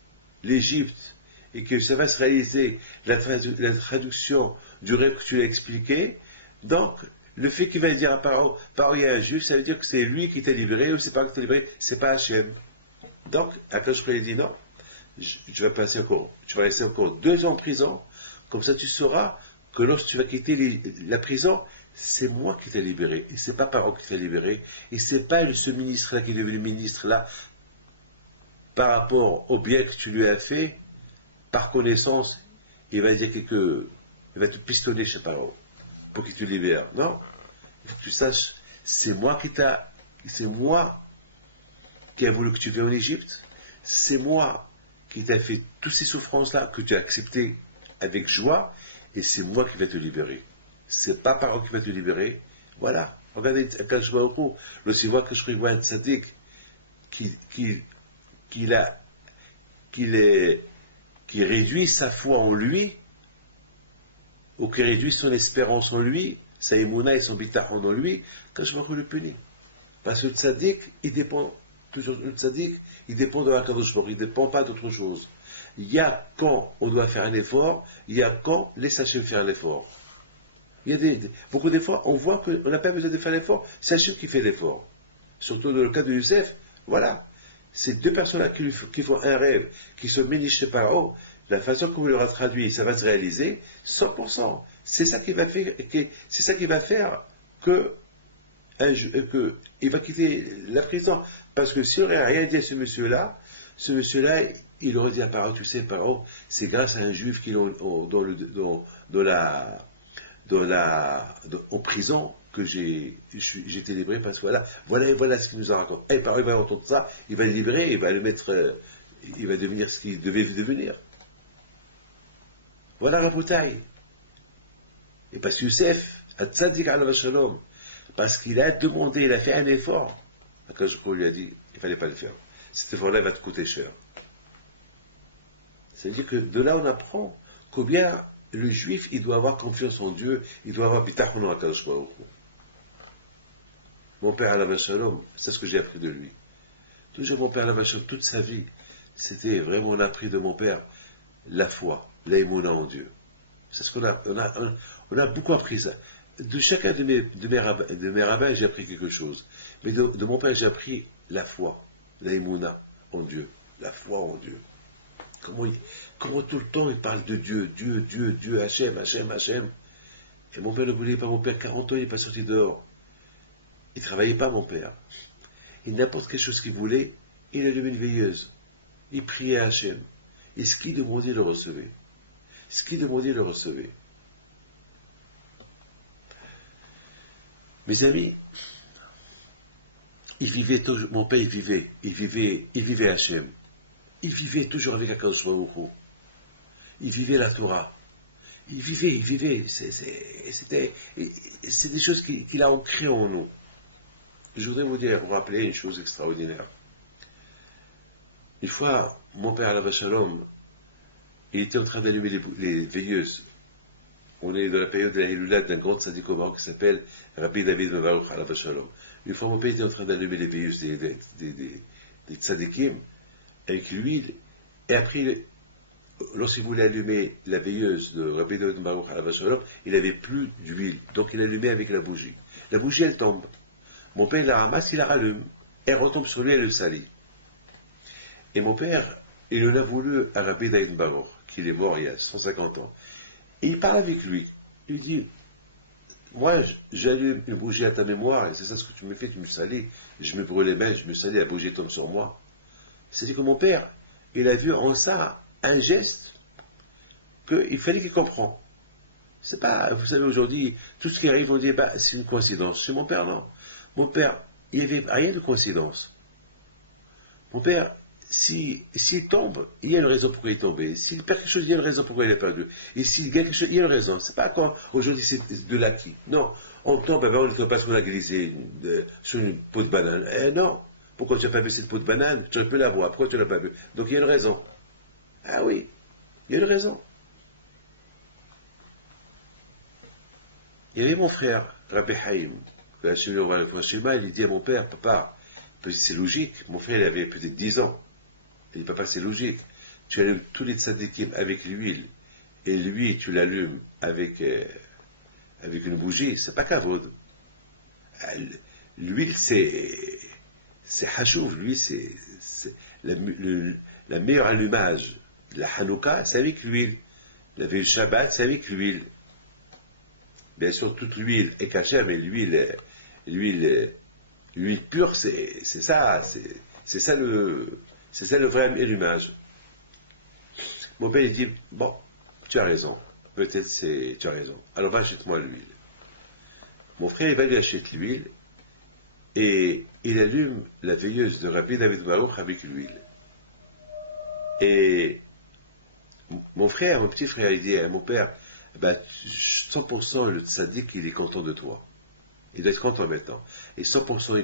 l'Égypte et que ça va se réaliser la traduction du rêve que tu as expliqué, donc le fait qu'il va dire à Paro, il y a un juif, ça veut dire que c'est lui qui t'a libéré, ou c'est pas qui t'a libéré, c'est pas Hachem. Donc, Akash lui dit non, tu vas rester encore 2 ans en prison, comme ça tu sauras que lorsque tu vas quitter la prison, c'est moi qui t'ai libéré, et c'est pas Paro qui t'a libéré, et c'est pas ce ministre-là qui est devenu ministre-là, par rapport au bien que tu lui as fait, par connaissance, il va dire il va te pistonner chez Paro, pour qu'il te libère. Non, il faut que tu saches, c'est moi qui a voulu que tu viennes en Égypte, c'est moi qui t'a fait toutes ces souffrances-là, que tu as acceptées avec joie, et c'est moi qui vais te libérer. C'est pas Paro qui va te libérer. Voilà. Regardez, quand je vois au cours, lorsqu'il voit que je vois un tzaddik qui réduit sa foi en lui, ou qui réduit son espérance en lui, sa émouna et son bitachon en lui, quand je vois le punit. Parce que le tzaddik, il dépend de la Kadosh Baruch Hu, il ne dépend pas d'autre chose. Il y a quand on doit faire un effort, il y a quand laisse Hachem faire l'effort. Il y a beaucoup d'efforts, on voit qu'on n'a pas besoin de faire l'effort, c'est Hachem qui fait l'effort. Surtout dans le cas de Youssef, voilà. Ces deux personnes-là qui font un rêve, qui se ministrent par haut, la façon qu'on leur a traduit, ça va se réaliser, 100%. C'est ça qui va faire que il va quitter la prison. Parce que s'il n'aurait rien dit à ce monsieur-là, il aurait dit à Paro, tu sais, Paro, c'est grâce à un juif qui est en prison que j'ai été libéré parce que voilà ce qu'il nous a raconté. Et Paro, il va entendre ça, il va le libérer, il va le mettre, il va devenir ce qu'il devait devenir. Voilà la bouteille. Et parce que Youssef, à Tzadik alav shalom, parce qu'il a demandé, il a fait un effort. Quand je lui a dit, il ne fallait pas le faire. Cet effort-là va te coûter cher. C'est-à-dire que de là, on apprend combien le juif, il doit avoir confiance en Dieu, il doit avoir bitachon en HaKadosh Baruch Hu. Mon père alav shalom, c'est ce que j'ai appris de lui. Toujours mon père alav shalom, toute sa vie, c'était vraiment, on a appris de mon père la foi, l'aïmouna en Dieu. C'est ce qu'on a, on a beaucoup appris ça. De chacun de mes rabbins, j'ai appris quelque chose. Mais de mon père, j'ai appris la foi, l'aïmouna en Dieu, la foi en Dieu. Comment tout le temps il parle de Dieu, Dieu, Dieu, Dieu, Hachem, Hachem, Hachem. Et mon père ne voulait pas, mon père, 40 ans, il n'est pas sorti dehors. Il ne travaillait pas, mon père. Il n'importe quelle chose qu'il voulait, il allumait une veilleuse. Il priait à Hachem. Et ce qu'il demandait, il le recevait. Ce qu'il demandait, il le recevait. Mes amis, mon père, il vivait Hachem. Il vivait toujours avec HaKadosh Baruch Hu. Il vivait la Torah. Il vivait. C'est des choses qu'il a ancrées en nous. Je voudrais vous rappeler une chose extraordinaire. Une fois, mon père, alav shalom, il était en train d'allumer les veilleuses. On est dans la période de la Hilula d'un grand tzaddik au Maroc qui s'appelle Rabbi David Mevarouch alav shalom. Une fois, mon père était en train d'allumer les veilleuses des tzaddikim avec l'huile. Et après, lorsqu'il voulait allumer la veilleuse de Rabbi David Mevarouch alav shalom, il n'avait plus d'huile. Donc il allumait avec la bougie. La bougie, elle tombe. Mon père, il la ramasse, il la rallume. Elle retombe sur lui, elle le salit. Et mon père, il en a voulu à Rabbi David Mevarouch, qu'il est mort il y a 150 ans. Et il parle avec lui. Il dit, moi, j'allume une bougie à ta mémoire, et c'est ça ce que tu me fais, tu me salis. Je me brûle les mains, je me salis, la bougie tombe sur moi. C'est-à-dire que mon père, il a vu en ça un geste qu'il fallait qu'il comprenne. C'est pas, vous savez, aujourd'hui, tout ce qui arrive, on dit, bah, c'est une coïncidence. Chez mon père, non. Mon père, il n'y avait rien de coïncidence. Mon père, s'il tombe, il y a une raison pourquoi il est tombé. S'il perd quelque chose, il y a une raison pourquoi il a perdu. Et s'il gagne quelque chose, il y a une raison. C'est pas quand aujourd'hui c'est de l'acquis. Non. On tombe, on ne tombe pas parce qu'on a glissé sur une peau de banane. Non. Pourquoi tu n'as pas vu cette peau de banane? Tu aurais pu la voir. Pourquoi tu ne l'as pas vue? Donc il y a une raison. Ah oui, il y a une raison. Il y avait mon frère, Rabbi Haïm, que la cheminée, on va le chemin, il dit à mon père, papa, c'est logique, mon frère il avait peut-être 10 ans. Il dit, papa, c'est logique. Tu allumes tous les tzadikim avec l'huile, et lui, tu l'allumes avec une bougie, c'est pas kavod. L'huile, c'est hachouv, lui, c'est la meilleure allumage. La Hanouka, c'est avec l'huile. La veille Shabbat, c'est avec l'huile. Bien sûr, toute l'huile est cachée, mais l'huile pure, c'est ça, c'est ça le vrai allumage. Mon père, il dit, bon, tu as raison, peut-être tu as raison, alors va achète-moi l'huile. Mon frère, il va lui acheter l'huile, et il allume la veilleuse de Rabbi David Baruch avec l'huile. Et mon petit frère, il dit à mon père, bah, 100% le tzaddik, il est content de toi. Il doit être content maintenant. Et 100%,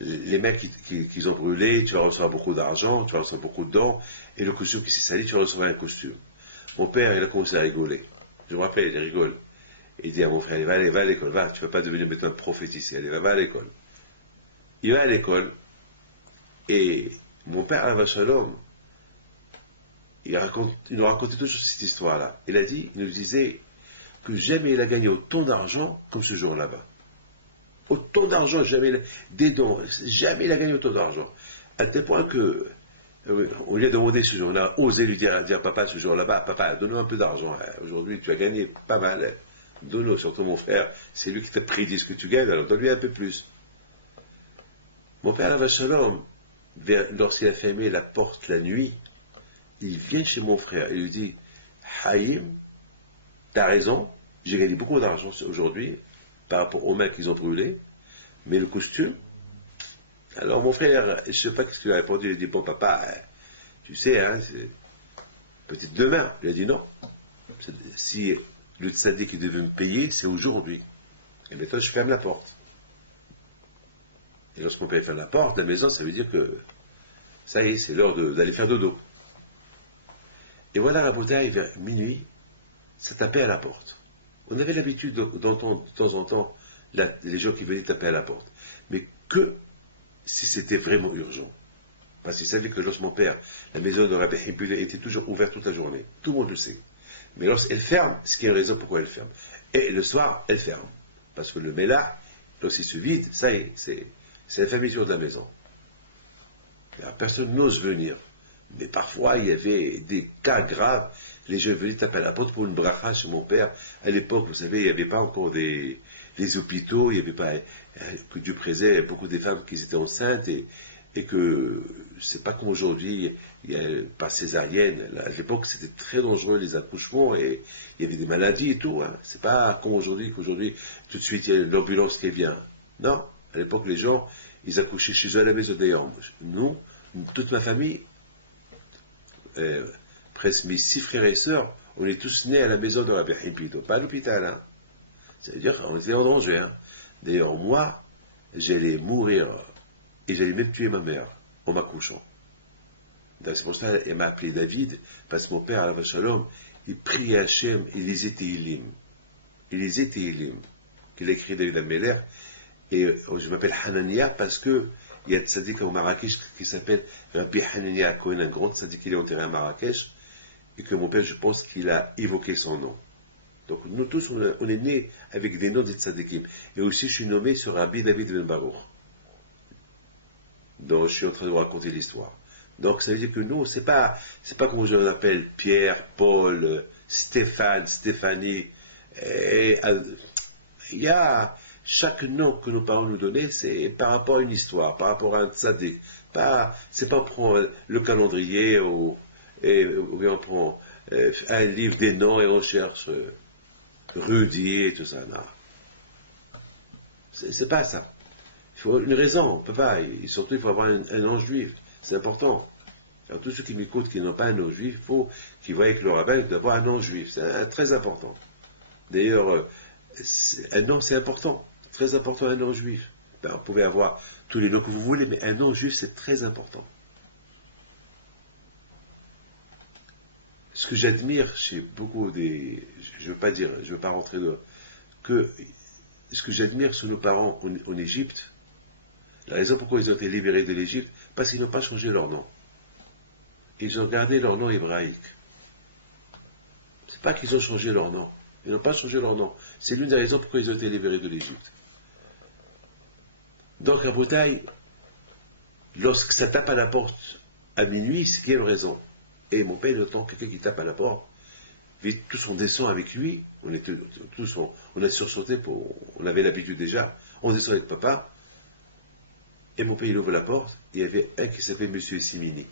les mecs qui ont brûlé, tu vas recevoir beaucoup d'argent, tu vas recevoir beaucoup de dons, et le costume qui s'est sali, tu vas recevoir un costume. Mon père, il a commencé à rigoler. Je me rappelle, il rigole. Il dit à mon frère, allez, va à l'école, va, tu ne vas pas devenir maintenant prophète ici, allez, va à l'école. Il va à l'école, et mon père, Alav Shalom, il nous racontait toujours cette histoire-là. Il nous disait que jamais il a gagné autant d'argent comme ce jour là-bas. Autant d'argent, jamais, des dons, jamais il a gagné autant d'argent. À tel point que, on lui a demandé ce jour, on a osé lui dire papa, ce jour là-bas, papa, donne-nous un peu d'argent. Aujourd'hui, tu as gagné pas mal. Donne-nous, surtout mon frère, c'est lui qui t'a prédit ce que tu gagnes, alors donne-lui un peu plus. Mon père, Alav Shalom, lorsqu'il a fermé la porte la nuit, il vient chez mon frère et lui dit, Haïm, t'as raison, j'ai gagné beaucoup d'argent aujourd'hui par rapport aux mains qu'ils ont brûlées, mais le costume. Alors mon frère, je ne sais pas ce qu'il a répondu, il a dit, bon papa, tu sais, hein, peut-être demain. Il a dit non. Si le tzaddik devait me payer, c'est aujourd'hui. Et maintenant je ferme la porte. Et lorsqu'on peut fermer la porte, la maison, ça veut dire que ça y est, c'est l'heure d'aller faire dodo. Et voilà, la bouteille, vers minuit, ça tapait à la porte. On avait l'habitude d'entendre de temps en temps les gens qui venaient taper à la porte. Mais que si c'était vraiment urgent. Parce qu'il savait que lorsque mon père, la maison de Rabbi Hibbule était toujours ouverte toute la journée. Tout le monde le sait. Mais lorsqu'elle ferme, c'est qu'il y a une raison pourquoi elle ferme. Et le soir, elle ferme. Parce que le méla, lorsqu'il se vide, ça y est, c'est la fermeture de la maison. Alors, personne n'ose venir. Mais parfois, il y avait des cas graves. Les gens venaient taper à la porte pour une bracha chez mon père. À l'époque, vous savez, il n'y avait pas encore des hôpitaux, il n'y avait pas, que Dieu préserve, beaucoup de femmes qui étaient enceintes et que c'est pas comme aujourd'hui, il y a pas césarienne. À l'époque, c'était très dangereux les accouchements et il y avait des maladies et tout. Hein. C'est pas comme aujourd'hui, qu'aujourd'hui, tout de suite, il y a l'ambulance qui vient. Non, à l'époque, les gens, ils accouchaient chez eux à la maison. D'ailleurs, nous, toute ma famille, presque mes 6 frères et sœurs, on est tous nés à la maison de Rabbi Hibbule, pas à l'hôpital. Hein. C'est-à-dire qu'on était en danger. Hein. D'ailleurs, moi, j'allais mourir et j'allais même tuer ma mère en m'accouchant. C'est pour ça qu'elle m'a appelé David, parce que mon père, Alav Shalom, il priait Hachem, il lisait Tehillim. Il lisait Tehillim, qu'il a écrit David Ameller. Et je m'appelle Hanania parce que il y a un tzaddik au Marrakech qui s'appelle Rabbi Hanania Cohen, un grand tzaddik qui est enterré à Marrakech, et que mon père, je pense qu'il a évoqué son nom. Donc nous tous, on est nés avec des noms de tzaddikim. Et aussi, je suis nommé sur Rabbi David Ben Baruch, dont je suis en train de vous raconter l'histoire. Donc ça veut dire que nous, c'est pas comme je l'appelle Pierre, Paul, Stéphane, Stéphanie. Il y a chaque nom que nos parents nous donnaient, c'est par rapport à une histoire, par rapport à un tzaddik. C'est pas on prend le calendrier ou bien on prend un livre des noms et on cherche Rudy et tout ça. Non. C'est pas ça. Il faut une raison, on peut pas. Et surtout, il faut avoir un nom juif. C'est important. Alors, tous ceux qui m'écoutent qui n'ont pas un nom juif, il faut qu'ils voient avec le rabbin d'avoir un nom juif. C'est très important. D'ailleurs, un nom, c'est important. Très important, un nom juif. Ben, vous pouvez avoir tous les noms que vous voulez, mais un nom juif, c'est très important. Ce que j'admire chez beaucoup des... Je ne veux pas rentrer dans... Que ce que j'admire sur nos parents en Égypte, la raison pourquoi ils ont été libérés de l'Égypte, parce qu'ils n'ont pas changé leur nom. Ils ont gardé leur nom hébraïque. C'est pas qu'ils ont changé leur nom. Ils n'ont pas changé leur nom. C'est l'une des raisons pourquoi ils ont été libérés de l'Égypte. Donc, à Bretagne, lorsque ça tape à la porte à minuit, c'est qu'il y a une raison. Et mon père, il entend quelqu'un qui tape à la porte. Vite, tous on descend avec lui. On a sursauté, on avait l'habitude déjà. On descend avec papa. Et mon père, il ouvre la porte. Il y avait un qui s'appelait Monsieur Simini.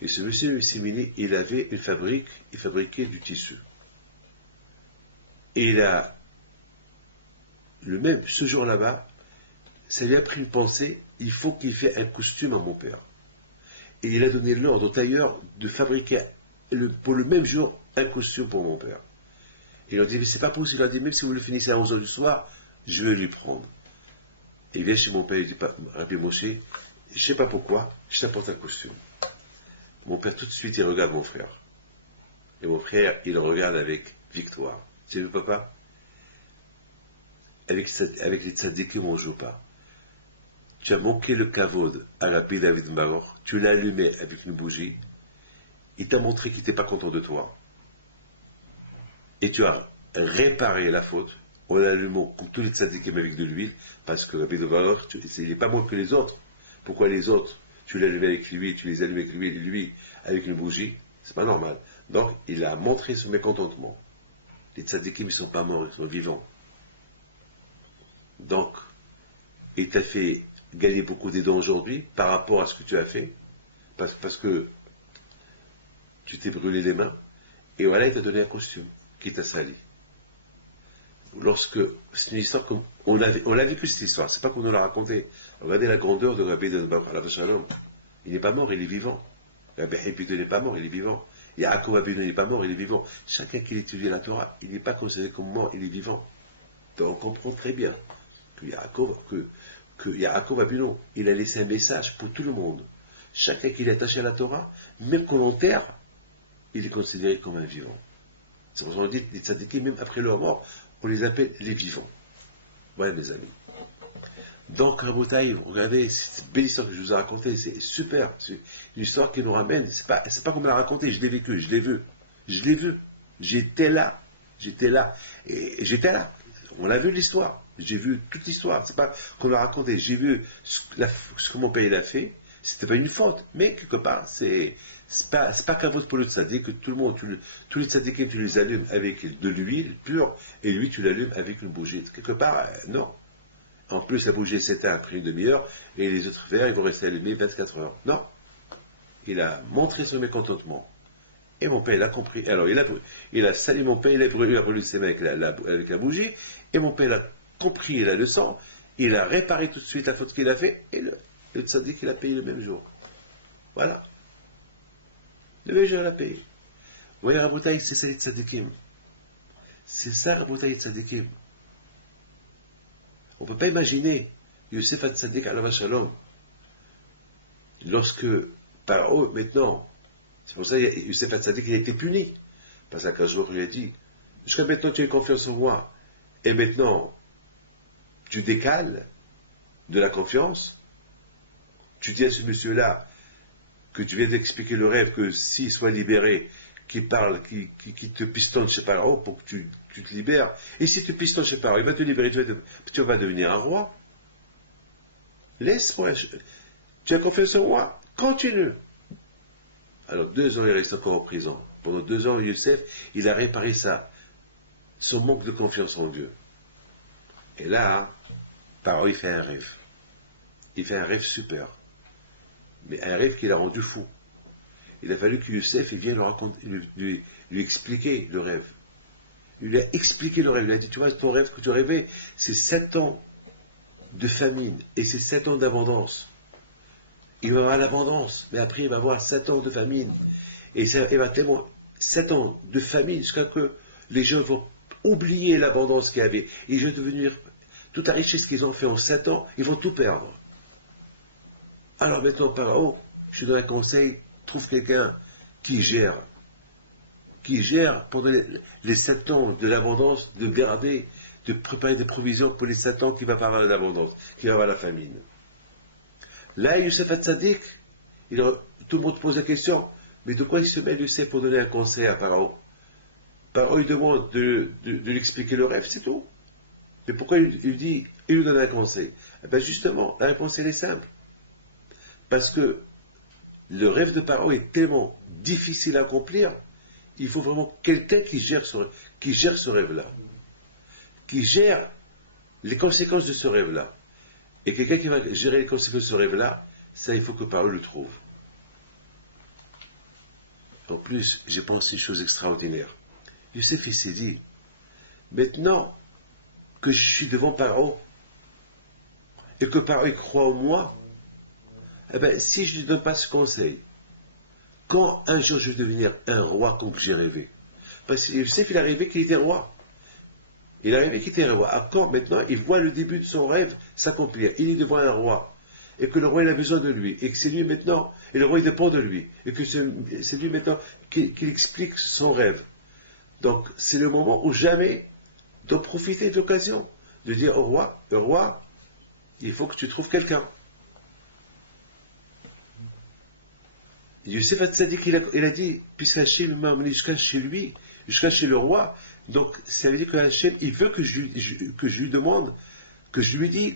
Et ce Monsieur Simini, il avait une fabrique. Il fabriquait du tissu. Et il a, ce jour là-bas, ça lui a pris une pensée, il faut qu'il fasse un costume à mon père. Et il a donné l'ordre au tailleur de fabriquer pour le même jour un costume pour mon père. Et il a dit, mais c'est pas possible, il a dit, même si vous le finissez à 11h du soir, je vais lui prendre. Et il vient chez mon père, il dit, Rabbi Moshe, je sais pas pourquoi, je t'apporte un costume. Mon père, tout de suite, il regarde mon frère. Et mon frère, il le regarde avec victoire. Tu sais, papa, avec les tzadikim, on ne joue pas. Tu as manqué le kavod à la David Mahor, tu l'as allumé avec une bougie, il t'a montré qu'il n'était pas content de toi, et tu as réparé la faute en allumant comme tous les tzadikim avec de l'huile, parce que Rabbi Mahor, il n'est pas moins que les autres. Pourquoi les autres, tu l'allumes avec l'huile, tu les allumes avec l'huile, et lui avec une bougie, c'est pas normal. Donc, il a montré son mécontentement. Les tzadikim, ils ne sont pas morts, ils sont vivants. Donc, il t'a fait gagner beaucoup d'aidants aujourd'hui par rapport à ce que tu as fait, parce que tu t'es brûlé les mains, et voilà, il t'a donné un costume qui t'a sali. C'est une histoire comme, on l'a vécu cette histoire, c'est pas qu'on nous l'a raconté. Regardez la grandeur de Rabbi Denbach, il n'est pas mort, il est vivant. Rabbi Hippolyte n'est pas mort, il est vivant. Yaakov Abinu n'est pas mort, il est vivant. Chacun qui étudie la Torah, il n'est pas considéré comme mort, il est vivant. Donc on comprend très bien que Yaakov Abinu, il a laissé un message pour tout le monde. Chacun qui est attaché à la Torah, même qu'on l'enterre, il est considéré comme un vivant. C'est pour ça qu'on dit, les tzadikim, même après leur mort, on les appelle les vivants. Voilà, mes amis. Donc, Rabotaï, regardez, cette belle histoire que je vous ai racontée, c'est super. C'est une histoire qui nous ramène. C'est pas comme la raconter, je l'ai vécu, je l'ai vu. J'étais là. Et j'étais là. On a vu l'histoire. J'ai vu toute l'histoire. C'est pas qu'on l'a raconté. J'ai vu ce que mon père il a fait. C'était pas une faute. Mais quelque part, c'est pas qu'un vote pour le tzaddik, que tout le monde, tous les tzaddikim, tu les allumes avec de l'huile pure, et lui, tu l'allumes avec une bougie. Quelque part, non. En plus, la bougie s'éteint après une demi-heure, et les autres verres, ils vont rester allumés 24 heures. Non. Il a montré son mécontentement. Et mon père, il a compris. Alors, il a sali mon père, il a brûlé ses mains avec la bougie, et mon père, il a compris, il a le sang, il a réparé tout de suite la faute qu'il a fait, et le tzaddik, il a payé le même jour. Voilà. Le même jour, il a payé. Vous voyez, Rabotaï, c'est ça les tzaddikim. C'est ça, Rabotaï, les tzaddikim. On ne peut pas imaginer Yosef HaTzadik alav shalom lorsque Paro, maintenant, c'est pour ça que Yosef HaTzadik il a été puni. Parce qu'un jour il a dit, jusqu'à maintenant tu as confiance en moi, et maintenant tu décales de la confiance, tu dis à ce monsieur-là que tu viens d'expliquer le rêve, que s'il soit libéré, qui parle, qui te pistonne chez Paro pour que tu te libères, et si tu pistonnes chez Paro, il va te libérer, tu vas devenir un roi. Laisse-moi, tu as confiance en moi, continue. Alors 2 ans, il reste encore en prison. Pendant 2 ans, Youssef, il a réparé son manque de confiance en Dieu. Et là, Paro, il fait un rêve. Il fait un rêve super. Mais un rêve qui l'a rendu fou. il a fallu que Youssef vienne lui expliquer le rêve. Il lui a expliqué le rêve. Il lui a dit, tu vois, ton rêve que tu rêvais, c'est 7 ans de famine et c'est 7 ans d'abondance. Il va avoir l'abondance, mais après il va avoir 7 ans de famine. Et ça, il va tellement 7 ans de famine jusqu'à que les gens vont oublier l'abondance qu'il y avait. Ils vont devenir toute la richesse qu'ils ont fait en 7 ans, ils vont tout perdre. Alors maintenant, Pharaon, je te donne un conseil, trouve quelqu'un qui gère pendant les 7 ans de l'abondance, de garder, de préparer des provisions pour les 7 ans qui va pas avoir l'abondance, qui va avoir la famine. Là, Youssef Hatzadik, tout le monde pose la question, mais de quoi il se met Youssef pour donner un conseil à Pharaon? Pharaon lui demande de lui expliquer le rêve, c'est tout. Mais pourquoi il lui donne un conseil? Eh bien justement, la réponse elle est simple. Parce que le rêve de Pharaon est tellement difficile à accomplir, il faut vraiment quelqu'un qui gère ce rêve-là, qui gère les conséquences de ce rêve-là. Et quelqu'un qui va gérer les conséquences de ce rêve-là, ça, il faut que Pharaon le trouve. En plus, j'ai pensé une chose extraordinaire. Youssef, il s'est dit, maintenant que je suis devant Pharaon, et que Pharaon croit en moi, eh bien, si je ne lui donne pas ce conseil, quand un jour je vais devenir un roi comme j'ai rêvé? Parce que Youssef, il a rêvé qu'il était roi. Il a rêvé qu'il était un roi. À quand maintenant, il voit le début de son rêve s'accomplir. Il est devant un roi. Et que le roi il a besoin de lui. Et que c'est lui maintenant, et le roi il dépend de lui. Et que c'est lui maintenant qui explique son rêve. Donc c'est le moment où jamais de profiter de l'occasion. De dire au roi, il faut que tu trouves quelqu'un. Youssef Hatzadik, il a dit, puisqu'Hachem m'a emmené jusqu'à chez lui, jusqu'à chez le roi, donc ça veut dire que Hachem, il veut que je lui demande, que je lui dise,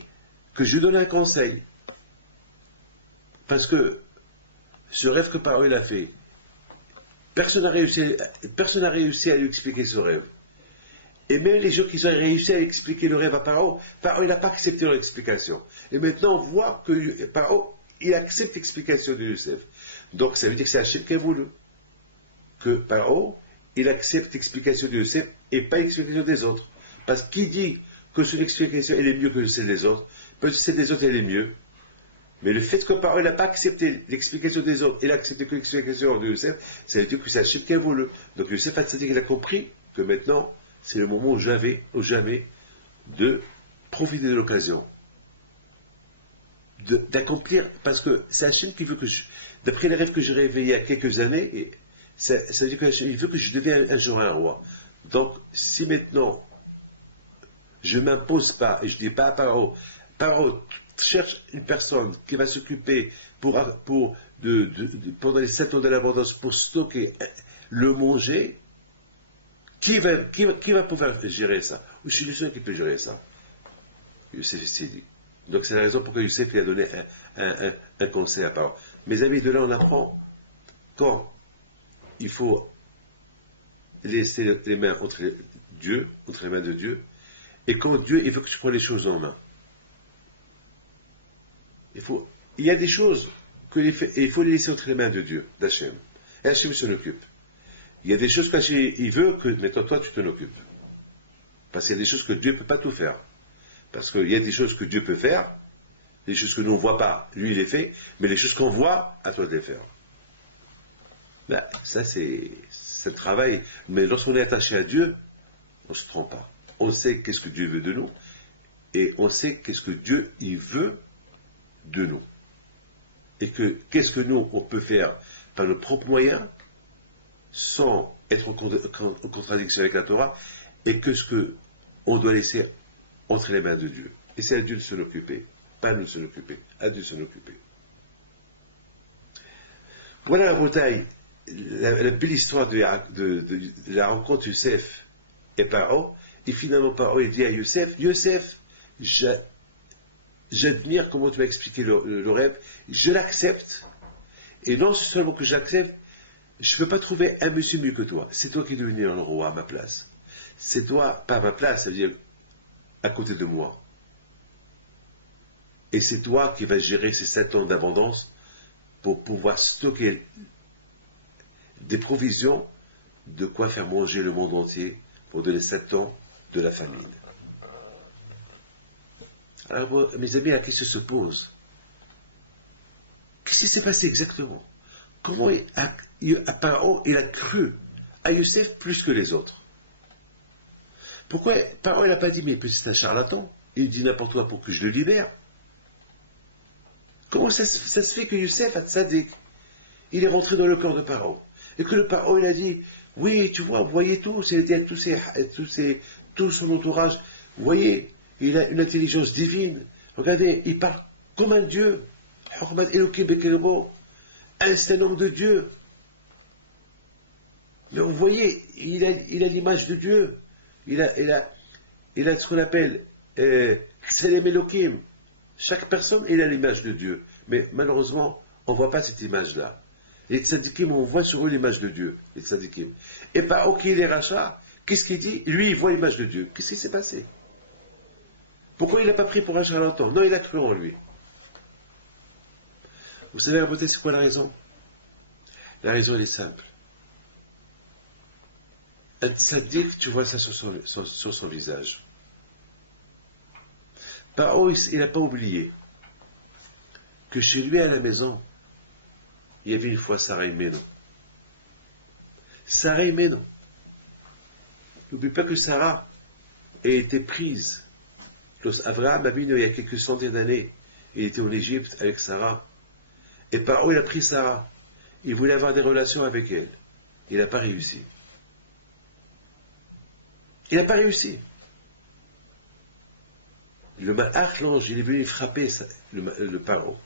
que je lui donne un conseil. Parce que ce rêve que Pharaon a fait, personne n'a réussi à lui expliquer ce rêve. Et même les gens qui ont réussi à expliquer le rêve à Pharaon, Pharaon n'a pas accepté leur explication. Et maintenant on voit que Pharaon, il accepte l'explication de Youssef. Donc ça veut dire que c'est Hachem qui a voulu. Que Pharaon, il accepte l'explication de Youssef et pas l'explication des autres. Parce qu'il dit que son explication elle est mieux que celle des autres, peut-être celle des autres elle est mieux. Mais le fait que Pharaon n'a pas accepté l'explication des autres, il a accepté que l'explication de Youssef, ça veut dire que c'est Hachem qui a voulu. Donc Youssef il a compris que maintenant, c'est le moment où jamais de profiter de l'occasion. D'accomplir, parce que c'est Hachem qui veut que d'après les rêves que j'ai rêvés il y a quelques années, ça veut dire qu'il veut que je devienne un jour un roi. Donc, si maintenant, je ne m'impose pas, et je ne dis pas à Pharaon, cherche une personne qui va s'occuper pendant les 7 ans de l'abondance pour stocker le manger, qui va pouvoir gérer ça? Ou je suis le seul qui peut gérer ça? Youssef s'est dit. Donc c'est la raison pour laquelle Youssef lui a donné un conseil à Pharaon. Mes amis, de là on apprend quand il faut laisser les mains entre les mains de Dieu, et quand Dieu il veut que tu prennes les choses en main. Il y a des choses il faut les laisser entre les mains de Dieu, d'Hachem. Et Hachem s'en occupe. Il y a des choses qu'il veut que maintenant toi tu t'en occupes. Parce qu'il y a des choses que Dieu ne peut pas tout faire. Parce qu'il y a des choses que Dieu peut faire, des choses que nous ne voit pas, lui il les fait, mais les choses qu'on voit, à toi de les faire. Ben, ça c'est le travail. Mais lorsqu'on est attaché à Dieu, on ne se trompe pas. On sait qu'est-ce que Dieu veut de nous, et on sait qu'est-ce que Dieu il veut de nous. Et qu'est-ce que nous on peut faire par nos propres moyens, sans être en contradiction avec la Torah, et que ce qu'on doit laisser entre les mains de Dieu. Et c'est à Dieu de s'en occuper, pas à nous de s'en occuper, à Dieu de s'en occuper. Voilà la bataille, la belle histoire de la rencontre Youssef et Pharaon. Et finalement, Pharaon il dit à Youssef, j'admire comment tu m'as expliqué le rêve, je l'accepte, et non seulement que j'accepte, je ne peux pas trouver un monsieur mieux que toi. C'est toi qui es devenu un roi à ma place. C'est toi, pas à ma place, ça veut dire à côté de moi. Et c'est toi qui vas gérer ces 7 ans d'abondance pour pouvoir stocker des provisions, de quoi faire manger le monde entier pour donner 7 ans de la famine. Alors, mes amis, la question se pose. Qu'est-ce qui s'est passé exactement? Comment Pharaon il a cru à Youssef plus que les autres? Pourquoi Pharaon n'a pas dit, mais c'est un charlatan, il dit n'importe quoi pour que je le libère? Comment ça se fait que Youssef Hatzadik, il est rentré dans le corps de Pharaon? Et que le Pharaon il a dit, oui, tu vois, vous voyez tout, tout son entourage, vous voyez, il a une intelligence divine. Regardez, il parle comme un dieu. C'est un homme de Dieu. Mais vous voyez, il a l'image de Dieu. Il a ce qu'on appelle Tselem Elokim. Chaque personne, il a l'image de Dieu. Mais malheureusement, on ne voit pas cette image-là. Les tzadikim, on voit sur eux l'image de Dieu, les tzadikim. Et par ok, les rachats, qu'est-ce qu'il dit? Lui, il voit l'image de Dieu. Qu'est-ce qui s'est passé? Pourquoi il n'a pas pris pour un charlatan? Non, il a cru en lui. Vous savez, à c'est quoi la raison? La raison, elle est simple. Un tzaddik, tu vois ça sur son visage. Paro, il n'a pas oublié que chez lui à la maison, il y avait une fois Sarah Imeno. Sarah Imeno. N'oublie pas que Sarah a été prise. Abraham Avinu, il y a quelques centaines d'années, il était en Égypte avec Sarah. Et Paro, il a pris Sarah. Il voulait avoir des relations avec elle. Il n'a pas réussi. Il n'a pas réussi. Le malach, l'ange, il est venu frapper le Paro.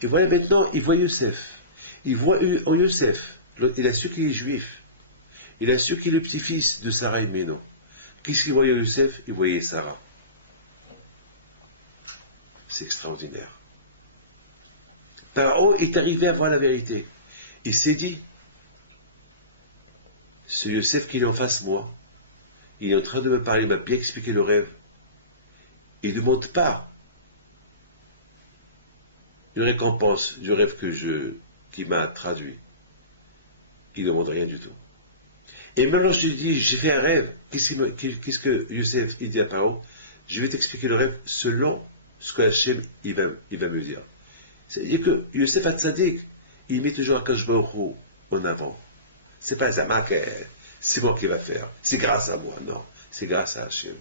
Et voilà maintenant, il voit Youssef. Il voit en Youssef. Il a su qu'il est juif. Il a su qu'il est le petit-fils de Sarah et Ménon. Qu'est-ce qu'il voyait Youssef? Il voyait Sarah. C'est extraordinaire. Paro est arrivé à voir la vérité. Il s'est dit, ce Youssef qui est en face de moi, il est en train de me parler, il m'a bien expliqué le rêve. Il ne demande pas une récompense du rêve qui m'a traduit. Il ne demande rien du tout. Et maintenant, je te dis, j'ai fait un rêve. Qu'est-ce que Youssef il dit à Paro? Je vais t'expliquer le rêve selon ce que Hachem il va me dire. C'est-à-dire que Youssef Hatzadik, il met toujours Akadosh Baruch Hu en avant. C'est pas Zama que c'est moi qui va faire. C'est grâce à moi. Non, c'est grâce à Hachem.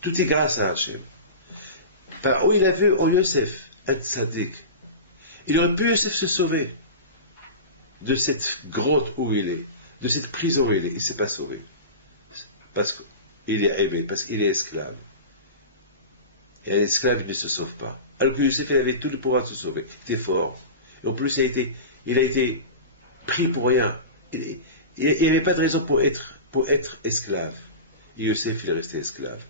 Tout est grâce à Hachem. Paro, il a vu en Youssef Hatzadik. Il aurait pu Youssef se sauver de cette grotte où il est, de cette prison où il est. Il ne s'est pas sauvé. Parce qu'il est aimé, parce qu'il est esclave. Et un esclave, il ne se sauve pas. Alors que Youssef, il avait tout le pouvoir de se sauver. Il était fort. Et en plus, il a été pris pour rien. Il n'y avait pas de raison pour être esclave. Et Youssef, il est resté esclave.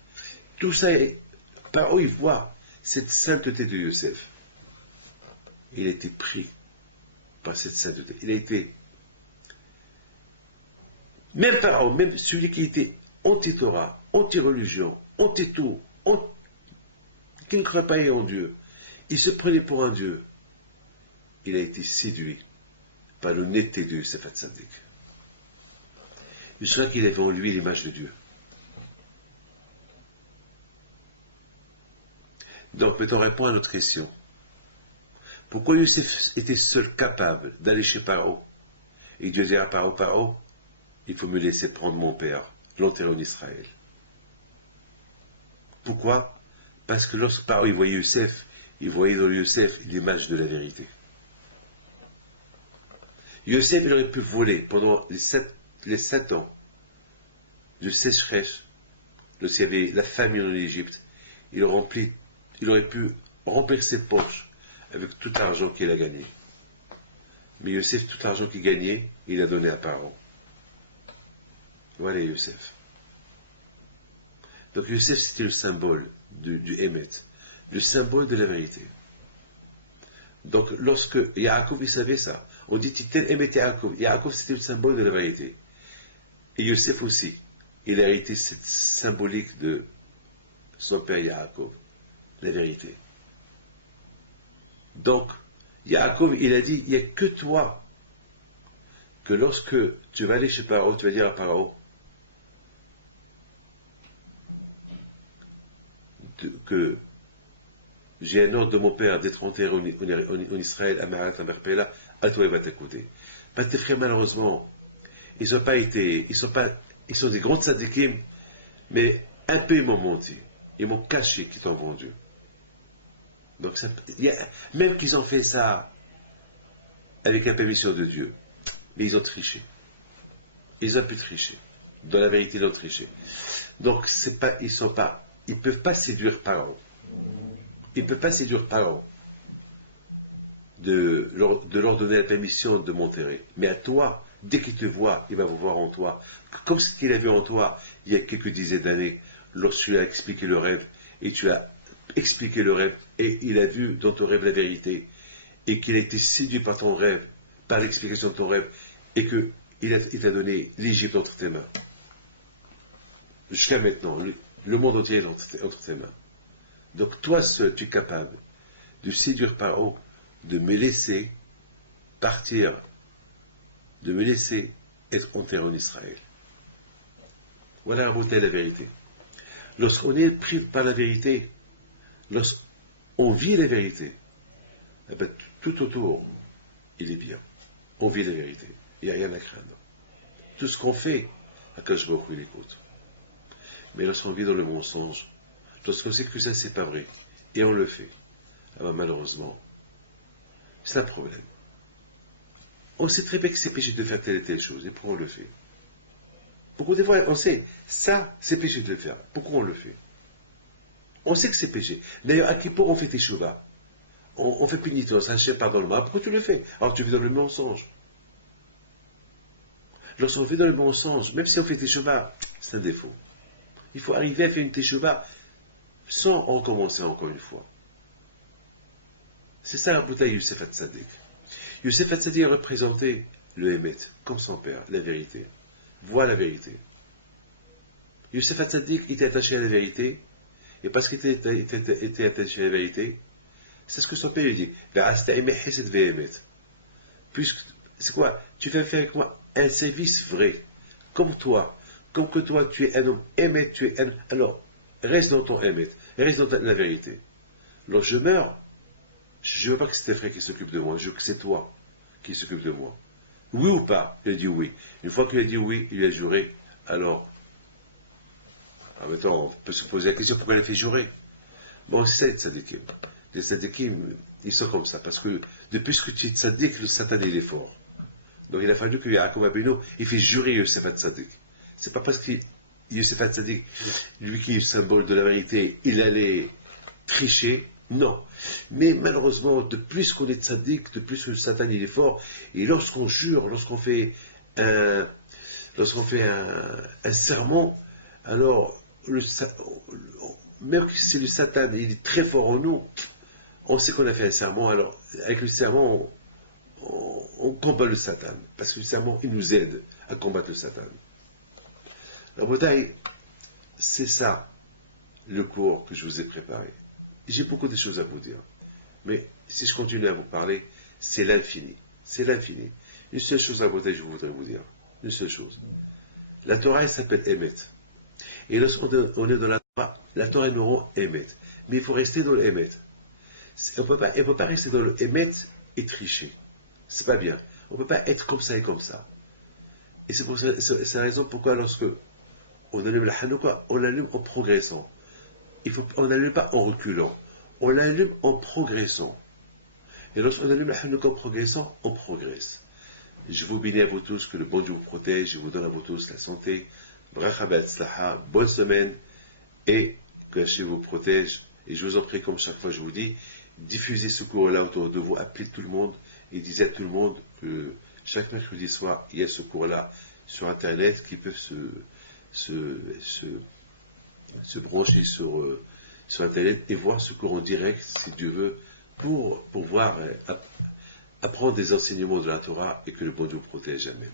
Tout ça, par où il voit cette sainteté de Youssef. Il a été pris par cette sainteté. Il a été, même Pharaon, même celui qui était anti-Torah, anti-religion, anti-tout, qui ne croit pas en Dieu, il se prenait pour un Dieu. Il a été séduit par l'honnêteté de Youssef Hatzadik. Il sera qu'il avait en lui l'image de Dieu. Donc, maintenant, répond à notre question. Pourquoi Youssef était seul capable d'aller chez Paro? Et Dieu dit à Paro, il faut me laisser prendre mon père, l'enterrer en Israël. Pourquoi? Parce que lorsque Paro il voyait Youssef, il voyait dans Youssef l'image de la vérité. Youssef, il aurait pu voler pendant les 7 ans de sécheresse, lorsqu'il y avait la famine en Égypte, il aurait pu remplir ses poches avec tout l'argent qu'il a gagné. Mais Youssef, tout l'argent qu'il gagnait, il a donné à Paro. Voilà Youssef. Donc Youssef, c'était le symbole du Emet, le symbole de la vérité. Donc lorsque Yaakov, il savait ça, on dit Titel Emet Yaakov. Yaakov, c'était le symbole de la vérité. Et Youssef aussi, il a hérité cette symbolique de son père Yaakov, la vérité. Donc, Yaakov, il a dit, il n'y a que toi que lorsque tu vas aller chez Pharaon, tu vas dire à Pharaon que j'ai un ordre de mon père d'être enterré en Israël, à Marat, à Merpela, à toi il va t'écouter. Parce que tes frères, malheureusement, ils n'ont pas été, ils sont des grands tzadikim, mais un peu ils m'ont menti. Ils m'ont caché qu'ils t'ont vendu. Donc, même qu'ils ont fait ça avec la permission de Dieu, mais ils ont triché. Ils ont pu tricher. Dans la vérité, ils ont triché. Donc, ils ne peuvent pas séduire Pharaon. Ils ne peuvent pas séduire Pharaon de leur donner la permission de m'enterrer. Mais à toi, dès qu'il te voit, il va vous voir en toi. Comme ce qu'il a vu en toi il y a quelques dizaines d'années, lorsque tu as expliqué le rêve, et tu as expliqué le rêve, et il a vu dans ton rêve la vérité, et qu'il a été séduit par ton rêve, par l'explication de ton rêve, et qu'il t'a donné l'Égypte entre tes mains. Jusqu'à maintenant, le monde entier est entre tes mains. Donc toi seul, tu es capable de séduire Pharaon, de me laisser partir, de me laisser être enterré en Israël. Voilà la vérité. Lorsqu'on est pris par la vérité, lorsqu'on vit la vérité, eh bien, tout autour, il est bien. On vit la vérité. Il n'y a rien à craindre. Tout ce qu'on fait, Akadosh Baruch Hu, il écoute. Mais lorsqu'on vit dans le mensonge, lorsqu'on sait que ça, c'est pas vrai, et on le fait, eh bien, malheureusement, c'est un problème. On sait très bien que c'est péché de faire telle et telle chose, et pourquoi on le fait? Pourquoi des fois, on sait, ça, c'est péché de le faire. Pourquoi on le fait? On sait que c'est péché. D'ailleurs, à Kippour, on fait teshuva. On fait pénitence, Hachem pardonne-moi. Pourquoi tu le fais? Alors tu vis dans le mensonge. Lorsqu'on vit dans le mensonge, même si on fait teshuva, c'est un défaut. Il faut arriver à faire une teshuva sans recommencer encore une fois. C'est ça la bouteille Youssef Hatzadik. Youssef Hatzadik a représenté le Hémet, comme son père, la vérité. Vois la vérité. Youssef Hatzadik était attaché à la vérité, et parce qu'il était attaché à la vérité, c'est ce que son père lui dit. Puisque, c'est quoi? Tu vas faire avec moi un service vrai, comme toi. Comme que toi, tu es un homme Hémet, tu es un... Alors, reste dans ton Hémet, reste dans la vérité. Lorsque je meurs, je ne veux pas que c'est tes frères qui s'occupent de moi, je veux que c'est toi qui s'occupe de moi. Oui ou pas? Il a dit oui. Une fois qu'il a dit oui, il a juré. Alors maintenant, on peut se poser la question pourquoi il a fait jurer. Bon, c'est ça les tzadikim. Les tzadikim, ils sont comme ça, parce que depuis que tu es tzadik, le satan il est fort. Donc il a fallu que Yaakov Abinu, il fait jurer Yosef Hatzadik. C'est pas parce que Yosef Hatzadik, lui qui est le symbole de la vérité, il allait tricher. Non. Mais malheureusement, de plus qu'on est tzaddik, de plus que le satan il est fort, et lorsqu'on jure, lorsqu'on fait un serment, alors même si le satan il est très fort en nous, on sait qu'on a fait un serment, alors avec le serment, on combat le satan, parce que le serment il nous aide à combattre le satan. La bataille, c'est ça le cours que je vous ai préparé. J'ai beaucoup de choses à vous dire. Mais si je continue à vous parler, c'est l'infini. C'est l'infini. Une seule chose à voter, je voudrais vous dire. Une seule chose. La Torah, elle s'appelle Emet. Et lorsqu'on est dans la Torah est numéro Emet. Mais il faut rester dans le Emet. On ne peut pas rester dans le Emet et tricher. C'est pas bien. On ne peut pas être comme ça et comme ça. Et c'est la raison pourquoi lorsque on allume la Hanouka, on l'allume en progressant. On n'allume pas en reculant, on l'allume en progressant. Et lorsqu'on allume la Hanouka en progressant, on progresse. Je vous bénis à vous tous, que le bon Dieu vous protège, je vous donne à vous tous la santé, bracha be'atzlacha, bonne semaine, et que Hachem vous protège. Et je vous en prie, comme chaque fois je vous dis, diffusez ce cours-là autour de vous, appelez tout le monde, et dites à tout le monde que chaque mercredi soir, il y a ce cours-là sur Internet qui peuvent se brancher sur Internet et voir ce cours en direct, si Dieu veut, pour pouvoir apprendre des enseignements de la Torah et que le bon Dieu protège. Amen.